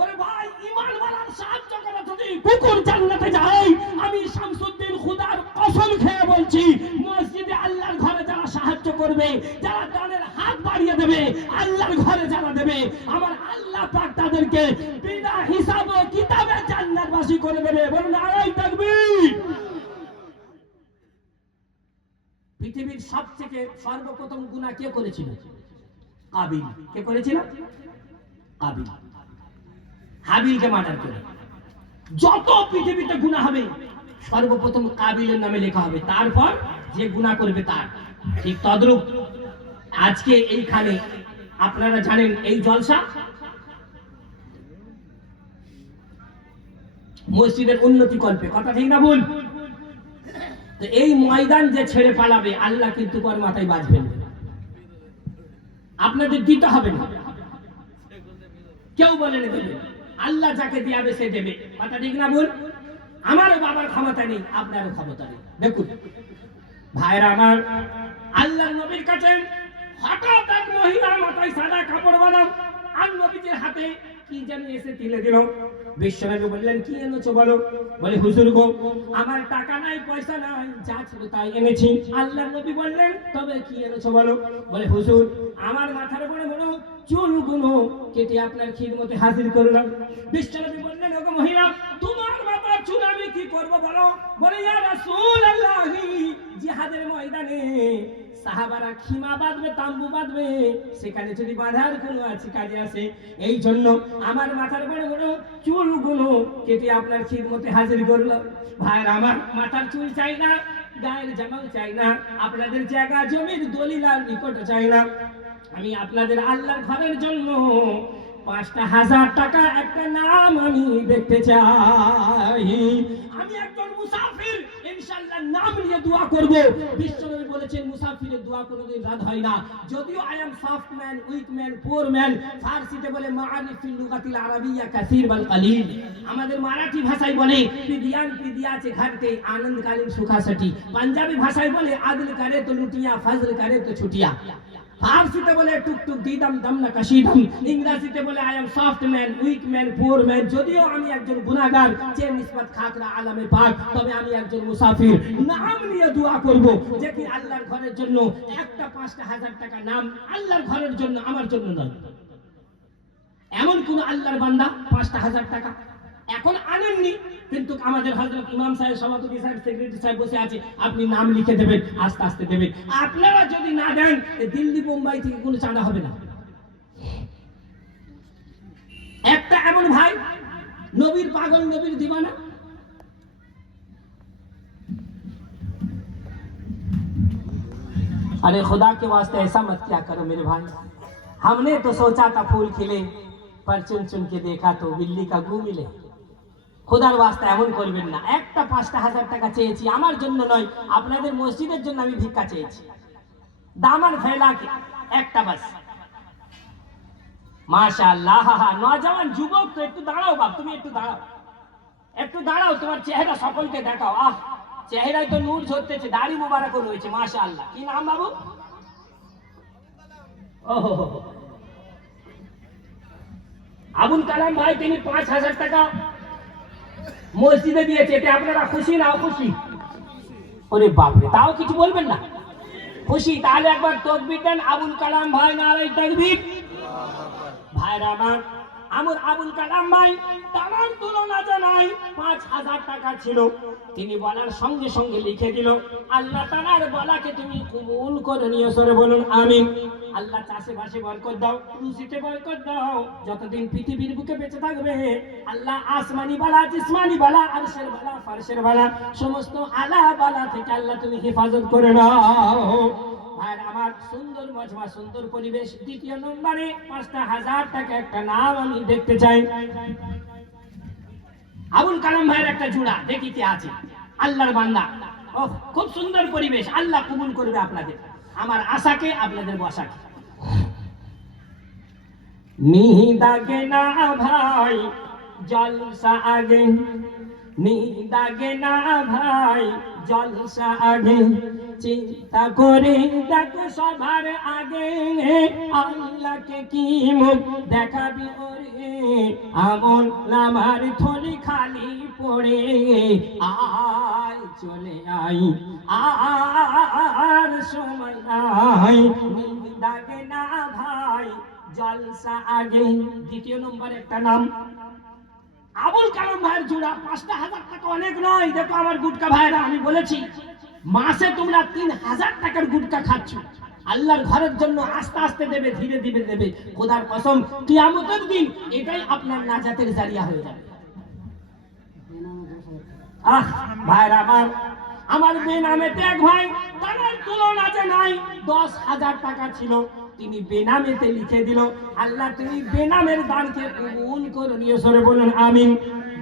ওরে ভাই, ঈমানওয়ালার সাহায্য করা যদি কুকুর জান্নাতে যায়, আমি শামসুদ্দিন খুদার কসম খেয়ে বলছি, মসজিদে আল্লাহর ঘরে যারা সাহায্য করবে, যারা দানের হাত বাড়িয়ে দেবে, আল্লাহর ঘরে যারা দেবে, আমার আল্লাহ পাক তাদেরকে বিনা হিসাবে কিতাবে জান্নাতবাসী করে দেবে। বলুন নারায়ে তাকবীর। পৃথিবীর সবথেকে সর্বপ্রথম গুনাহ কে করেছিল? কাবিল। কে করেছিল? কাবিল। হাবিলকে মার্ডার করে। যত পৃথিবীতে গুনাহ হবে, সর্বপ্রথম কাবিলের নামে লেখা হবে, তারপর যে গুনাহ করবে তার। ঠিক তদ্রূপ আজকে এইখানে আপনারা জানেন এই জলসা মসজিদের উন্নতি কল্পে। কথা ঠিক না ভুল? তো এই ময়দান যে ছেড়ে পালাবে, আল্লাহ কিন্তু পর মাথায় বাজ ফেলবে। আপনাদের দিতে হবে না, কেউ বলে নেবে, আল্লাহ যাকে দিয়াবে সে দেবে, কথা ঠিক না ভুল? আমারও বাবার ক্ষমতা নেই, আপনারও ক্ষমতা নেই। দেখুন ভাইরা আমার, আল্লাহর নবীর কাছে হঠাৎ এক মহিলা মাথায় সাদা কাপড় বাঁধা আর নবীজির হাতে কি যেন এসে তুলে দিল। বিশ্বনবী বললেন, কি এনেছো বলো? বলে, হুজুর গো, আমার টাকা নাই, পয়সা নাই, যা ছিল তাই এনেছি। আল্লাহর নবী বললেন, তবে কি এনেছো বলো? বলে, হুজুর, আমার মাথার বড় বড় চুলগুলো কেটে আপনার খিদমতে হাজির করলাম। বিশ্বনবী বললেন, ওগো মহিলা, তোমার মাথার চুল আমি কি করব বলো? বলে, ইয়া রাসূলুল্লাহ, জিহাদের ময়দানে সাহাবারা খিমা বাঁধবে, তাম্বু বাঁধবে, সেখানে যদি বাঁধার কোনো আছে কাজে আসে, এই জন্য আমার মাথার বড় বড় চুলগুলো কেটে আপনার খিদমতে হাজির করলাম। ভাইরা আমার, মাথার চুল চাই না, গায়ের জামাও চাই না, আপনাদের জায়গা জমির দলিল আর নিকট চাই না, আমি আপনাদের আল্লাহর ঘরের জন্য ৫,০০০ টাকা একটা নাম আমি দেখতে চাই। আমি একজন মুসাফির, ইনশাআল্লাহ নাম নিয়ে দোয়া করব। বিশ্বনবী বলেছেন, মুসাফিরের দোয়া কোনোদিন রাদ হয় না। যদিও I am soft man, weak man, poor man, ফারসিতে বলে মাআরিফ ফিল লুগাতিল আরাবিয়্যা কাসীর বাল কালিল। আমাদের মারাঠি ভাষায় বলে পিদিয়ান পিদিয়াছে ঘাটতে আনন্দকালীন সুখাসটি। পাঞ্জাবি ভাষায় বলে আদল করে তো লুটিয়া, ফজল করে তো ছুটিয়া। ফারসিতে বলে টুকটুক দিদাম দাম না কাশিদাম। ইংরেজিতে বলে I am soft man, weak man, poor man. যদিও আমি একজন গুনাহগার, যে নিসবত খাকরা আলমে পাক, তবে আমি একজন মুসাফির। নাম নিয়ে দোয়া করব যে কি আল্লাহর ঘরের জন্য একটা ৫,০০০ টাকা নাম আল্লাহর ঘরের জন্য, আমার জন্য নয়। এমন কোন আল্লাহর বান্দা ৫,০০০ টাকা এখন আনেননি, কিন্তু আমাদের হযরত ইমাম সাহেব, সভাপতি সাহেব, সেক্রেটারি সাহেব বসে আছে, আপনি নাম লিখে দেবেন, আস্তে আস্তে দেবেন। আপনারা যদি না দেন, দিল্লি বোম্বাই থেকে কোনো চাঁদা হবে না। একটা এমন ভাই, নবীর পাগল, নবীর দিওয়ানা, अरे खुदा के वास्ते ऐसा मत क्या करो मेरे भाई, हमने तो सोचा था फूल खिले, पर चुन चुन के देखा तो बिल्ली का गू मिले। খোদার ওয়াস্তে এমন করবেন না। একটা ৫,০০০ টাকা চেয়েছি, আমার জন্য নয়, আপনাদের মসজিদের জন্য আমি ভিক্ষা চেয়েছি। দামান ফেলাকে একটা বাস। মাশাআল্লাহ, নওজওয়ান যুবক, তো একটু দাঁড়াও বাপ, তুমি একটু দাঁড়াও, একটু দাঁড়াও, তোমার চেহারা সকলকে দেখাও। আহ, চেহারায় তো নূর ঝরতেছে, দাড়ি মুবারক রয়েছে, মাশাআল্লাহ। কি নাম বাবু? ওহো, আবুল কালাম ভাই, তিনি ৫,০০০ টাকা মসজিদে দিয়েছে। এতে আপনারা খুশি না অখুশি? ওরে বাপরে, তাও কিছু বলবেন না? খুশি? তাহলে একবার তাকবীর দেন। আবুল কালাম ভাই, নারায়ে তাকবীর। ভাইরা আমার আবুল কালাম ভাই তার তুলনা জানাই। ৫,০০০ টাকা ছিল, তিনি বলার সঙ্গে সঙ্গে লিখে দিল, আল্লাহ তাআলার বলাকে তুমি কবুল করে নিও। সরে বলুন আমিন। আল্লাহ চাষে বাসে বরকত দাও, রুজিতে বরকত দাও, যতদিন পৃথিবীর বুকে বেঁচে থাকবে আল্লাহ আসমানি বালা, জিসমানি বালা, আরশের বালা, ফারশের বালা, সমস্ত আলা বালা থেকে আল্লাহ তুমি হেফাজত করে নাও। আর আমার সুন্দর মজমা, সুন্দর পরিবেশ। দ্বিতীয় নম্বরে ৫,০০০ টাকা একটা নাম আমি দেখতে চাই। আবুল কালাম ভাইয়ের একটা জোড়া দেখিতে আছে, আল্লাহর বান্দা। ও খুব সুন্দর পরিবেশ, আল্লাহ কবুল করবে আপনাদের, আমার আশাকে, আপনাদের বসাকে। नींद आगे ना भाई जलसा आगे, नींद आगे ना भाई जलसा आगे, চিন্তা করে দেখো সবার আগে আল্লাহকে কি মুখ দেখাবি ওরে, আমল নামার থলি খালি পড়ে, আয় চলে আই আর সময় নাই, নীন্দ আগে না ভাই জলসা আগে। দ্বিতীয় নম্বর একটা নাম আবুল কালাম ভাইয়ের জোড়া। ৫,০০০ টাকা অনেক নয়। দেখো আমার গুটকা ভাইরা, আমি বলেছি মাসে তোমরা ৩,০০০ টাকার গুটকা খাচ্ছ, আল্লাহর ঘরের জন্য আস্তে আস্তে দেবে, ধীরে ধীরে দেবে। খোদার কসম, কিয়ামতের দিন এটাই আপনার নাজাতের জারিয়া হয়ে যাবে। আহ ভাইরা আমার বেনামেতে এক ভাই, তার তুলনা যে নাই। ১০,০০০ টাকা ছিল, তিনি বেনামেতে লিখে দিল। আল্লাহ তুমি বেনামের দানকে কবুল করে নিয়ে সরে বলুন আমিন।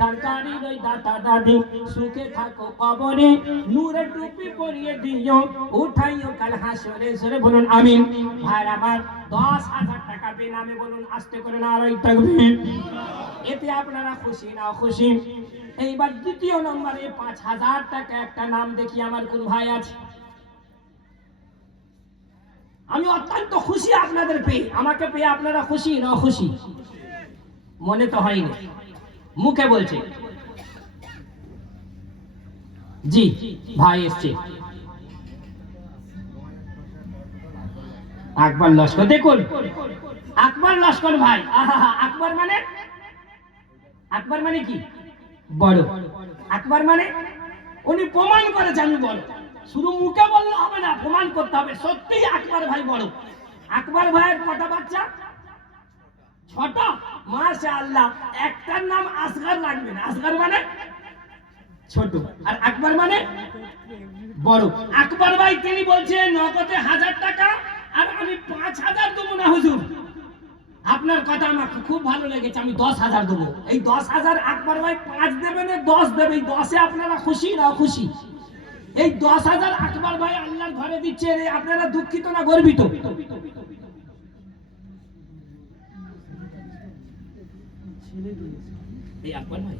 দানকারী ওই দাতা দাদি সুখে থাকো কবরে, নূরের টুপি পরিয়ে দিও উঠাইও কাল হাসরে, সরে বলুন আমিন। ভাই আমার 10,000 টাকা বেনামে, বলুন আস্তে করে নারায়ে তাকবীর। এতে আপনারা খুশি না খুশি? এইবার দ্বিতীয় নম্বরে 5,000 টাকা একটা নাম দেখি আমার কোন ভাই আছে? আমি অত্যন্ত খুশি আপনাদের পেয়ে, আমাকে পেয়ে আপনারা খুশি না খুশি? মনে তো হয়নি, মুখে বলছে জি। ভাই এসছে আকবর লস্কর, দেখুন আকবর লস্কর ভাই। আকবর মানে, আকবর মানে কি? বড়। আকবর মানে উনি প্রমাণ করেছে আমি বড়। শুধু মুখে বললে হবে না, প্রমাণ করতে হবে সত্যিই আকবর ভাই বড়। আকবর ভাইয়ের কটা বাচ্চা? 6টা। মাশাআল্লাহ। একটার নাম আসগর রাখবেন, আসগর মানে ছোট, আর আকবর মানে বড়। আকবর ভাই তিনি বলছেন নগদে 1000 টাকা, আর আমি 5,000 দেবো না হুজুর। আপনার কথা আমাকে খুব ভালো লেগেছে, আমি 10,000 দেবো। এই 10,000 আকবর ভাই 5 দেবেন, 10 দেবে, এই 10-এ আপনারা খুশি না খুশি? এই 10,000 আকবর ভাই আল্লাহর ঘরে দিচ্ছে, আপনারা দুঃখিত না গর্বিত? এই আকবর ভাই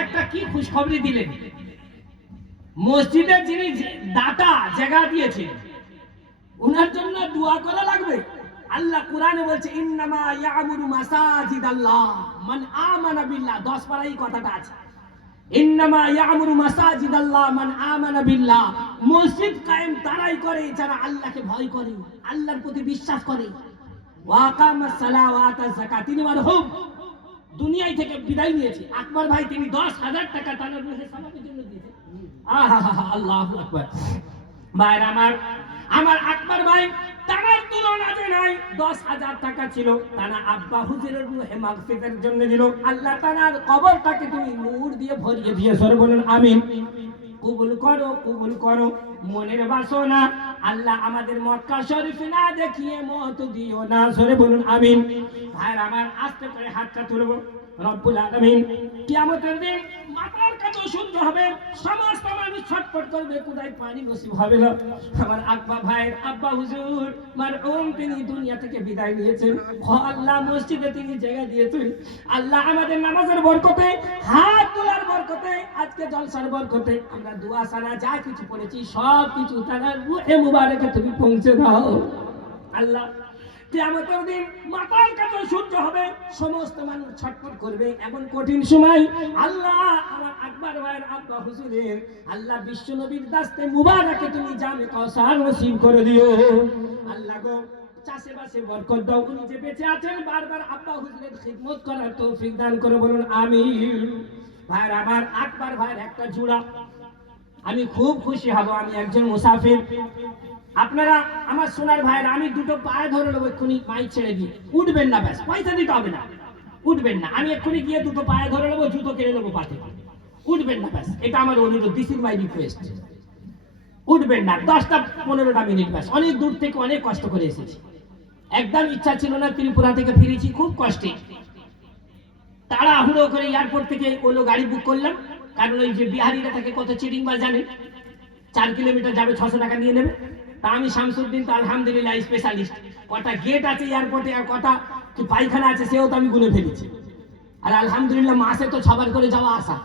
একটা কি খুশখবরি দিলেন। মসজিদের যিনি দাতা জায়গা দিয়েছেন উনার জন্য দোয়া করা লাগবে। আল্লাহ কোরআনে বলছে ইন্নামা ইয়ামুরু মাসাজিদাল্লাহ মান আমানা বিল্লাহ। 10 পারাই কথাটা আছে, ইন্নামা ইয়ামুরু মাসাজিদাল্লাহ মান আমানা বিল্লাহ। মসজিদ কায়েম তারাই করে যারা আল্লাহকে ভয় করে, আল্লাহর প্রতি বিশ্বাস করে। ওয়া আকামাস সালাহ ওয়া আতাজ যাকাত। তিনি মারহুম দুনিয়ায় থেকে বিদায় নিয়েছে। আকবর ভাই তিনি 10,000 টাকা তার রূহে সালামের জন্য দিয়েছেন। আল্লাহু আকবার। ভাইরা আমার আকবর ভাই তার তুলনা যে নাই। 10,000 টাকা ছিল তারা আব্বা হুজুরের রূহে মাগফিরাতের জন্য দিল। আল্লাহ তাআলার কবরটাকে তুমি নূর দিয়ে ভরিয়ে দিয়ে সরে বলুন আমিন। কবুল করো, কবুল করো মনের বাসনা। আল্লাহ আমাদের মক্কা শরীফ না দেখিয়ে মত দিও না, সরে বলুন আমিন। ভাইরা আমার আস্তে করে হাতটা তুলবো। রব্বুল আলামিন কিয়ামতের দিন মাথার কাছে সূর্য হবে, সমস্ত মানুষ ছটফট করবে, কোথায় পানি নসিব হবে না। আমার আকবর ভাইয়ের আব্বা হুজুর মারহুম তিনি দুনিয়া থেকে বিদায় নিয়েছেন। আল্লাহ মসজিদে তিনি জায়গা দিয়েছেন। আল্লাহ আমাদের নামাজের বরকতে, হাত তোলার বরকতে, আজকে জলসার বরকতে আমরা দোয়া সানা যা কিছু পড়েছি সব কিছু তার রূহে মুবারকে তুমি পৌঁছে দাও। আল্লাহ কিয়ামতের দিন মাথার কাছে সূর্য হবে, সমস্ত মানুষ ছটফট করবে, এমন কঠিন সময় আল্লাহ আমার আকবর ভাইয়ের আব্বা হুজুরের আল্লাহ বিশ্ব নবীর দাস্তে মুবারকে তুমি জামে কাউসার নসিব করে দিও। আল্লাহ গো চাষে বাসে বরকত দাও। উনি যে বেঁচে আছেন বারবার আব্বা হুজুরের খিদমত করার তৌফিক দান করে বলুন আমিন। ভাইরা আমার আকবর ভাইয়ের একটা জোড়া, আমি খুব খুশি হব। আমি একজন মুসাফির, আপনারা আমার সোনার ভাইরা, আমি দুটো পায়ে ধরে নেবো এক্ষুনি, মাইক ছেড়ে দিয়ে উঠবেন না, ব্যাস পয়সা দিতে হবে না, উঠবেন না। আমি এক্ষুনি গিয়ে দুটো পায়ে ধরে নেবো, জুতো কিনে নেবো পাতে, উঠবেন না, ব্যাস এটা আমার অনুরোধ, দিস ইজ মাই রিকোয়েস্ট। উঠবেন না 10-15টা মিনিট, ব্যাস। অনেক দূর থেকে অনেক কষ্ট করে এসেছি, একদম ইচ্ছা ছিল না, ত্রিপুরা থেকে ফিরেছি খুব কষ্টে। তাড়াহুড়ো করে এয়ারপোর্ট থেকে ওলো গাড়ি বুক করলাম, কারণ ওই যে বিহারিরা থাকে কত চিটিং বাজ জানেন, 4 কিলোমিটার যাবে 600 টাকা নিয়ে নেবে। তা আমি শামসুদ্দিন তো আলহামদুলিল্লাহ স্পেশালিস্ট, কটা গেট আছে এয়ারপোর্টে আর কটা কি পায়খানা আছে সেও তো আমি গুনে ফেলেছি। আর আলহামদুলিল্লাহ মাসে তো 6বার করে যাওয়া আসা।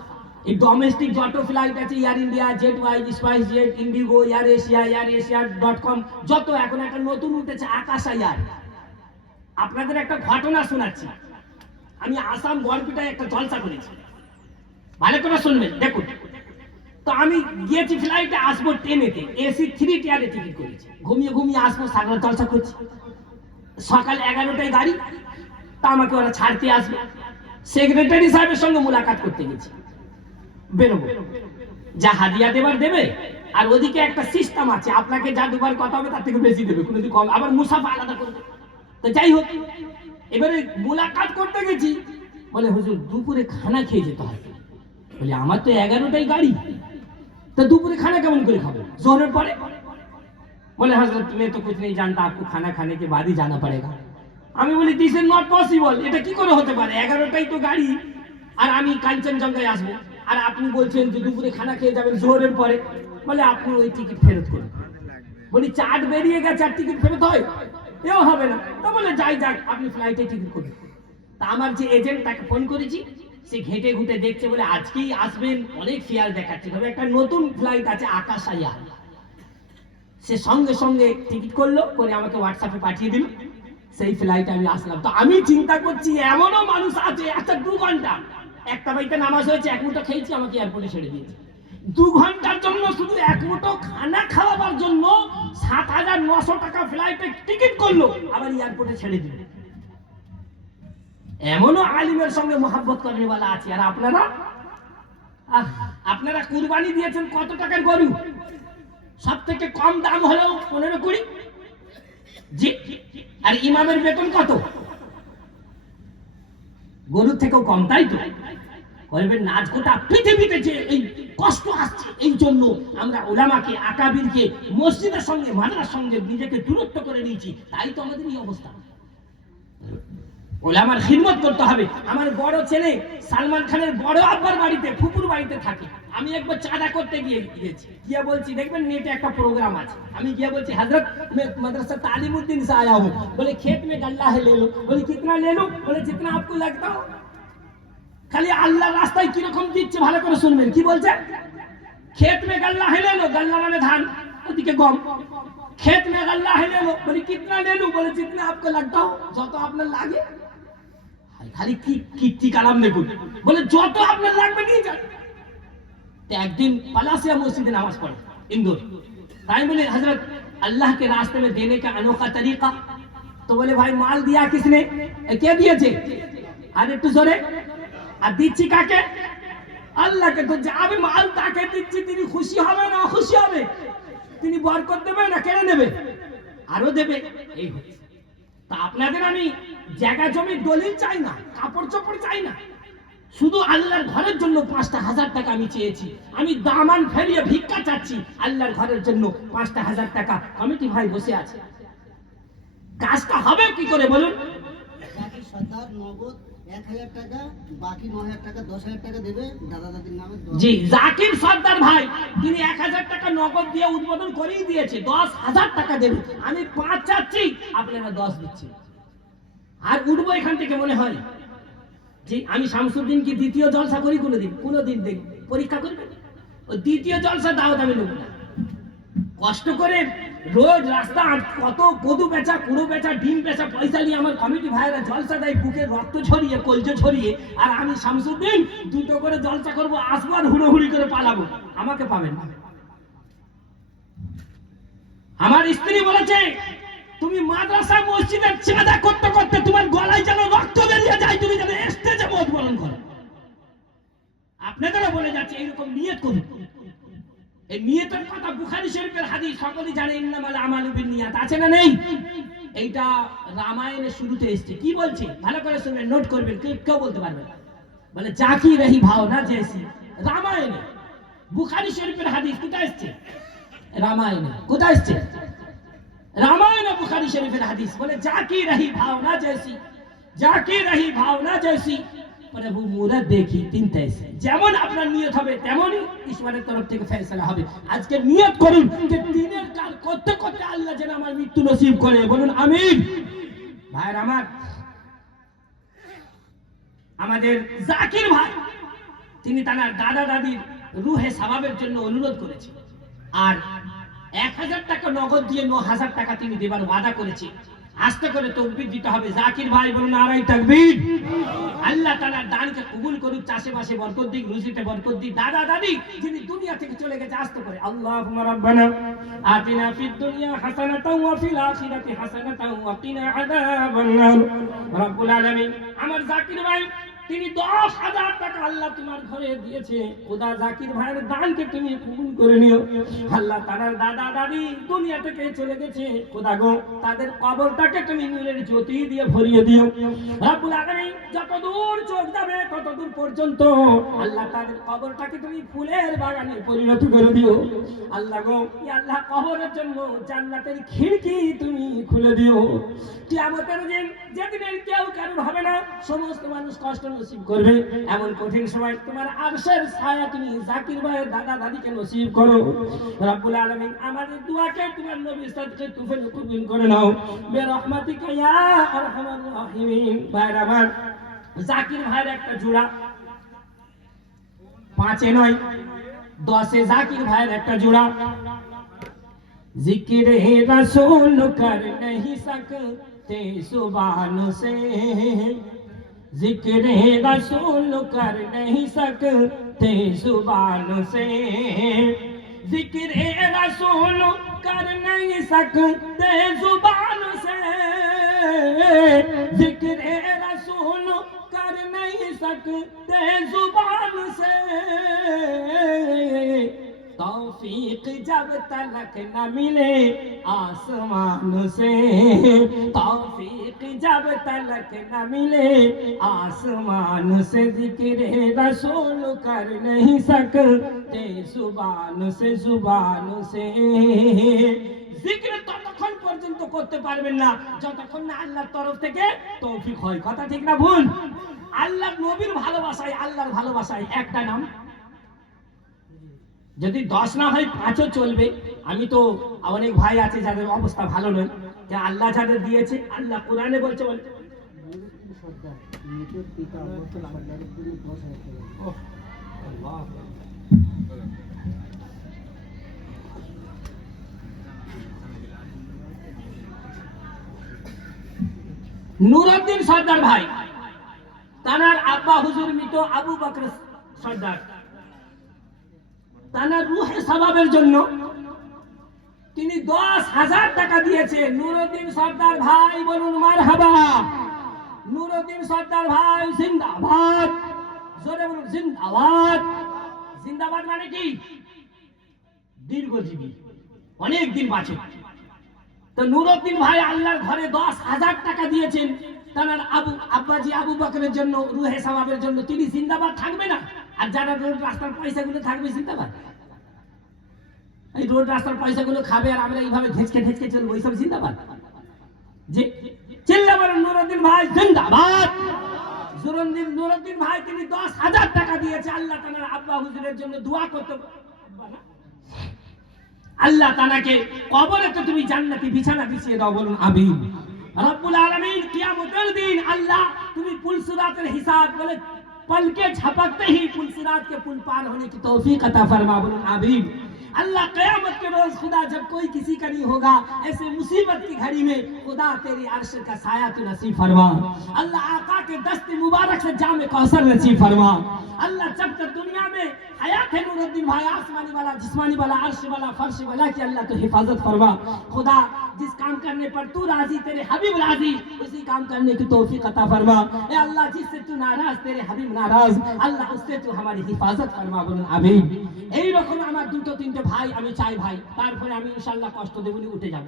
এই ডোমেস্টিক যত ফ্লাইট আছে, এয়ার ইন্ডিয়া, জেট ওয়াই, SpiceJet, IndiGo, AirAsia, যত এখন একটা নতুন উঠেছে আকাশা এয়ার। আপনাদের একটা ঘটনা শোনাচ্ছি। আমি আসাম বরপিটায় একটা জলসা করেছি, ভালো করে শুনবেন, দেখুন। তো আমি গিয়েছি ফ্লাইটে, আসবো ট্রেনেতে, এসি 3 টিয়ারে টিকিট করেছি, ঘুমিয়ে ঘুমিয়ে আসবো, সাগর জলসা করছি। সকাল 11টায় গাড়ি, তা আমাকে ওরা ছাড়তে আসবে। সেক্রেটারি সাহেবের সঙ্গে মুলাকাত করতে গেছি, বেরোবো, যা হাদিয়া দেবার দেবে, আর ওদিকে একটা সিস্টেম আছে, আপনাকে যা দুবার কথা হবে তার থেকে বেশি দেবে, কোনো দিন কম, আবার মুসাফা আলাদা করবে। তো যাই হোক, এবারে মুলাকাত করতে গেছি, বলে হুজুর দুপুরে খানা খেয়ে যেতে হবে। বলি আমার তো 11টায় গাড়ি, তা দুপুরে খানা কেমন করে খাবো, জোহরের পরে? बोले हजरत मैं तो कुछ नहीं जानता, आपको खाना खाने के बाद ही जाना पड़ेगा। আমি বলি দিস ইজ নট পসিবল, এটা কি করে হতে পারে, 11টাই তো গাড়ি, আর আমি কাঞ্চনজঙ্ঘায় আসবো, আর আপনি বলছেন যে দুপুরে খানা খেয়ে যাবেন জোহরের পরে। বলে আপনি ওই টিকিট ফেরত করুন। বলি চার্ট বেরিয়ে গেছে আর টিকিট ফেরত হয়, এও হবে না। তো বলে যাই যাক, আপনি ফ্লাইটে টিকিট করুন। তা আমার যে এজেন্ট, তাকে ফোন করেছি, সে ঘেটে ঘুটে দেখছে, বলে আজকেই আসবেন, অনেক ফেয়ার দেখাচ্ছে, তবে একটা নতুন ফ্লাইট আছে আকাশ আয়ার। সে সঙ্গে সঙ্গে টিকিট করলো, করে আমাকে হোয়াটসঅ্যাপে পাঠিয়ে দিল, সেই ফ্লাইটে আমি আসলাম। তো আমি চিন্তা করছি এমনও মানুষ আছে, আচ্ছা 2 ঘন্টা, একটা বাড়িতে নামাজ হয়েছে, 1 মুঠো খেয়েছি, আমাকে এয়ারপোর্টে ছেড়ে দিয়েছে। 2 ঘন্টার জন্য শুধু 1 মুঠো খানা খাওয়াবার জন্য 7,900 টাকা ফ্লাইটে টিকিট করলো, আবার এয়ারপোর্টে ছেড়ে দিল। এমনও আলিমের সঙ্গে মহাব্বত করেওয়ালা আছে। আর আপনারা আপনারা কুরবানি দিয়েছেন কত টাকার গরু? সব থেকে কম দাম হলো 15-20। জি, আর ইমামের বেতন কত? গরুর থেকেও কম, তাই তো? বলবেন না, আজ গোটা পৃথিবীতে যে এই কষ্ট আসছে, এই জন্য আমরা উলামাকে, আকাবিরকে মসজিদের সঙ্গে, মাদ্রাসার সঙ্গে নিজেকে দূরত্ব করে নিয়েছি, তাই তো আমাদের এই অবস্থা। উলামার খিদমত করতে হবে। আমার বড় ছেলে সালমান খানের বড় আব্বার বাড়িতে, ফুপুর বাড়িতে থাকে। আমি একবার চাঁদা করতে গিয়েছি, গিয়ে বলছি দেখবেন নেটে একটা প্রোগ্রাম আছে। আমি গিয়ে বলছি হযরত मैं मदरसा तालीमुद्दीन से आया हूं। बोले खेत में गल्ला है ले लो। बोले कितना ले लो? बोले जितना आपको लगता हो। খালি আল্লাহ রাস্তায় কি রকম দিচ্ছে ভালো করে শুনবেন, কি বলছে? खेत में गल्ला है ले लो, गल्ला মানে ধান, ওদিকে গম। खेत में गल्ला है ले लो। बोले कितना ले लो? बोले जितना आपको लगता हो, যত আপনার লাগে। খালি কি কীর্তি কালাম দেখুন, বলে যত আপনার লাগবে নিয়ে যান। तो एक दिन पलासिया मस्जिद नमाज पढ़े इंदौर। ताई बोले हजरत अल्लाह के रास्ते में देने का अनोखा तरीका। तो बोले भाई माल दिया किसने? क्या दिए थे? আর একটু জোরে। আর দিচ্ছি কাকে? আল্লাহকে। তো যাবে মাল তাকে দিচ্ছি, তিনি খুশি হবে না খুশি হবে? তিনি বরকত দেবে না কেড়ে নেবে? আরো দেবে। এই হচ্ছে। তা আপনাদের আমি জায়গা জমি দলিল চাই না, কাপড় চোপড় চাই না, শুধু আল্লাহর ঘরের জন্য 5,000 টাকা আমি চেয়েছি। আমি দামান ফেলিয়ে ভিক্ষা চাচ্ছি আল্লাহর ঘরের জন্য 5,000 টাকা। কমিটি ভাই বসে আছে, কাজটা হবে কি করে বলুন? জাকির সর্দার নগদ 1,000 টাকা, বাকি 9,000 টাকা 10,000 টাকা দেবে দাদা দাদির নামে। জি, জাকির সর্দার ভাই তিনি 1,000 টাকা নগদ দিয়ে উদ্বোধন করেই দিয়েছে, 10,000 টাকা দেবে। আমি 5 চাচ্ছি, আপনারা 10 দিচ্ছেন। আর উঠবো এখান থেকে মনে হয়। জি, আমি শামসুদ্দিন কি দ্বিতীয় জলসা করি কোনোদিন দেখ পরীক্ষা করবেন? ওই দ্বিতীয় জলসা দাওয়াত আমি নেব না। কষ্ট করে রোজ রাস্তা কত কদু বেচা, কুড়ো বেচা, ডিম বেচা পয়সা নিয়ে আমার কমিটি ভাইয়েরা জলসা দেয়, বুকে রক্ত ছড়িয়ে, কলজে ছড়িয়ে, আর আমি শামসুদ্দিন 2টো করে জলসা করবো, আসবো আর হুড়োহুড়ি করে পালাবো। আমাকে পাবেন না। আমার স্ত্রী বলেছে তুমি মাদ্রাসা মসজিদের চাঁদা করতে করতে তোমার গলায় যেন রক্ত বেরিয়ে যায়, তুমি যেন স্টেজে মত বরণ করো। আপনাদেরও বলে যাচ্ছে এইরকম নিয়ত করুন। এই নিয়তের কথা বুখারী শরীফের হাদিস সকলেই জানে, ইন্নামাল আমালু বিন্নিয়াত, আছে না নেই? এইটা রামায়ণের শুরুতে এসেছে। কি বলছে ভালো করে শুনবেন, নোট করবেন, কেউ বলতে পারবে না। মানে জাকি রহি ভাবনা জেসি, রামায়ণে। বুখারী শরীফের হাদিস কোথায় এসেছে? রামায়ণে। কোথায় এসেছে? रामायण बुखारी शरीफ हदीस। बोले जाकी रही भावना जैसी, जाकी रही भावना जैसी, प्रभु मूरत देखी तीन तैसे। যেমন আপনার নিয়ত হবে তেমনই ঈশ্বরের তরফ থেকে ফয়সালা হবে। আজকে নিয়ত করুন যে দিনের কাজ করতে করতে আল্লাহ যেন আমার মৃত্যু নসিব করে, বলুন আমিন। ভাইরা আমার, আমাদের জাকির ভাই তিনি তার দাদা দাদির রুহে সওয়াবের জন্য অনুরোধ করেছেন, আর 1,000 টাকা নগদ দিয়ে 9,000 টাকা তিনি দেবার ওয়াদা করেছে। আস্তে করে তাকবীর দিতে হবে। জাকির ভাই বলুন নারায়ে তাকবীর। আল্লাহ তাআলা দানকে কবুল করুক, চাষে বাসে বরকত দিক, রুজিতে বরকত দিক। দাদা দাদি যিনি দুনিয়া থেকে চলে গেছে, আস্তে করে আল্লাহুম্মা রাব্বানা আতিনা ফিদ দুনিয়া হাসানাতাও ওয়া ফিল আখিরাতি হাসানাতাও ওয়া কিনা আযাবান নার। রব্বুল আলামিন আমার জাকির ভাই তিনি 10,000 টাকা আল্লাহ তোমার ঘরে দিয়েছে। খোদা জাকির ভাইয়ের দানকে তুমি কবুল করে নিও। আল্লাহ তার দাদা দাদি দুনিয়া থেকে চলে গেছে, খোদা গো তাদের কবরটাকে তুমি নূরের জ্যোতি দিয়ে ভরিয়ে দিও। রব্বুল আলামিন যতদূর চোখ যাবে ততদূর পর্যন্ত আল্লাহ তাদের কবরটাকে তুমি ফুলের বাগানে পরিণত করে দিও। আল্লাহ গো, ইয়া আল্লাহ কবরের জন্য জান্নাতের খিড়কি তুমি খুলে দিও। কিয়ামতের দিন যেদিনের কেউ কারণ হবে না, সমস্ত মানুষ কষ্ট নসিব করবে, এমন কঠিন সময় তোমার আরশের ছায়া তুমি জাকির ভাইয়ের দাদা দাদিকে নসিব করো। রব্বুল আলামিন আমাদের দোয়াকে তোমার নবীর সাদকে তুফান কবুল করে নাও বিরহমাতিকা ইয়া আরহামার রাহিমিন। ভাইরা আমার, জাকির ভাইয়ের একটা জোড়া 5 নয় 10 জাকির ভাইয়ের একটা জোড়া। जिक्र रसूल कर नहीं सकते जुबान से, जिक्र रसूल कर नहीं सकते जुबान से, जिक्र रसूल कर नहीं सकते जुबान से, जिक्र रसूल कर नहीं सकते जुबान से, तौफीक जब तलक न मिले आसमान से, तौफीक जब तलक न मिले आसमान से, जिक्र रसूल कर नहीं सकते जुबान से, जुबान से। जिक्र ততক্ষণ পর্যন্ত করতে পারবেন না যতক্ষণ না আল্লাহর তরফ থেকে তৌফিক হয়। কথা ঠিক না ভুল? আল্লাহর নবীর ভালোবাসায়, আল্লাহর ভালোবাসায় একটা নাম, যদি 10 না হয় 5ও চলবে। আমি তো অনেক ভাই আছে যাদের অবস্থা ভালো নয়, যে আল্লাহ যাদের দিয়েছে, আল্লাহ কোরআনে বলছে নুরউদ্দিন সর্দার ভাই, তানার আব্বা হুজুর মৃত আবু বকর সর্দার, তানার রূহে সওয়াবের জন্য তিনি 10,000 টাকা দিয়েছে। নুরউদ্দিন সর্দার ভাই বলুন মারহাবা। নুরউদ্দিন সর্দার ভাই জিন্দাবাদ, জোরে বলুন জিন্দাবাদ। জিন্দাবাদ মানে কি? দীর্ঘজীবী, অনেক দিন বাঁচে। তো নুরউদ্দিন ভাই আল্লাহর ঘরে 10,000 টাকা দিয়েছেন তার আব্বাজি আবু বকরের জন্য, রূহে সওয়াবের জন্য। তিনি জিন্দাবাদ থাকবে না? আর যারা রোড রাস্তার পয়সাগুলো থাকবে জিন্দাবাদ, এই রোড রাস্তার পয়সাগুলো খাবে আর আমরা এইভাবে ঘেঁচকে ঘেঁচকে চলবো, এইসব জিন্দাবাদ? যে চিল্লা বলেন নুরউদ্দিন ভাই জিন্দাবাদ। নুরউদ্দিন ভাই তিনি 10,000 টাকা দিয়েছে আল্লাহ তাআলার আব্বা হুজুরের জন্য দোয়া করতে। আল্লাহ তাআলাকে কবরে তো তুমি জান্নাতি বিছানা বিছিয়ে দাও, বলুন আমিন। রব্বুল আলামিন কিয়ামতের দিন আল্লাহ তুমি পুলসিরাতের হিসাব বলে पल के झपकते ही पुलसिरात के पुल पार होने की तौफीक अता फरमा, बोलो आमीन। अल्लाह क़यामत के रोज खुदा जब कोई किसी का नहीं होगा, ऐसे मुसीबत की घड़ी में खुदा तेरी अर्श का साया तू नसीब फरमा। अल्लाह आका के दस्त मुबारक से जामे कौसर नसीब फरमा। अल्लाह जब तक दुनिया में हयात है नुरउद्दीन भाई, आसमानी वाला जिस्मानी वाला अर्श वाला फर्श वाला की अल्लाह तो हिफाजत फरमा। खुदा जिस काम करने पर तू राजी, तेरे हबीब राजी, उसी काम करने की तौफीक अता फरमा। ए अल्लाह जिससे तू नाराज, तेरे हबीब नाराज, अल्लाह उससे तू हमारी हिफाजत फरमा, बोलুন আমিন। এই রকম আমার দুটো তিনটে ভাই আমি চাই ভাই, তারপরে আমি ইনশাআল্লাহ কষ্ট দেবনি উঠে যাব।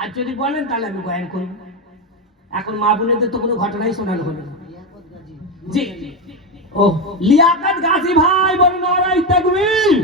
আর যদি বলেন তাহলে আমি বয়ান করব। এখন মা বোনেদের তো কোনো ঘটনাই শোনানো হলো না। জি ও লিয়াকত গাজী ভাই, বলুন নারায়ে তাকবীর।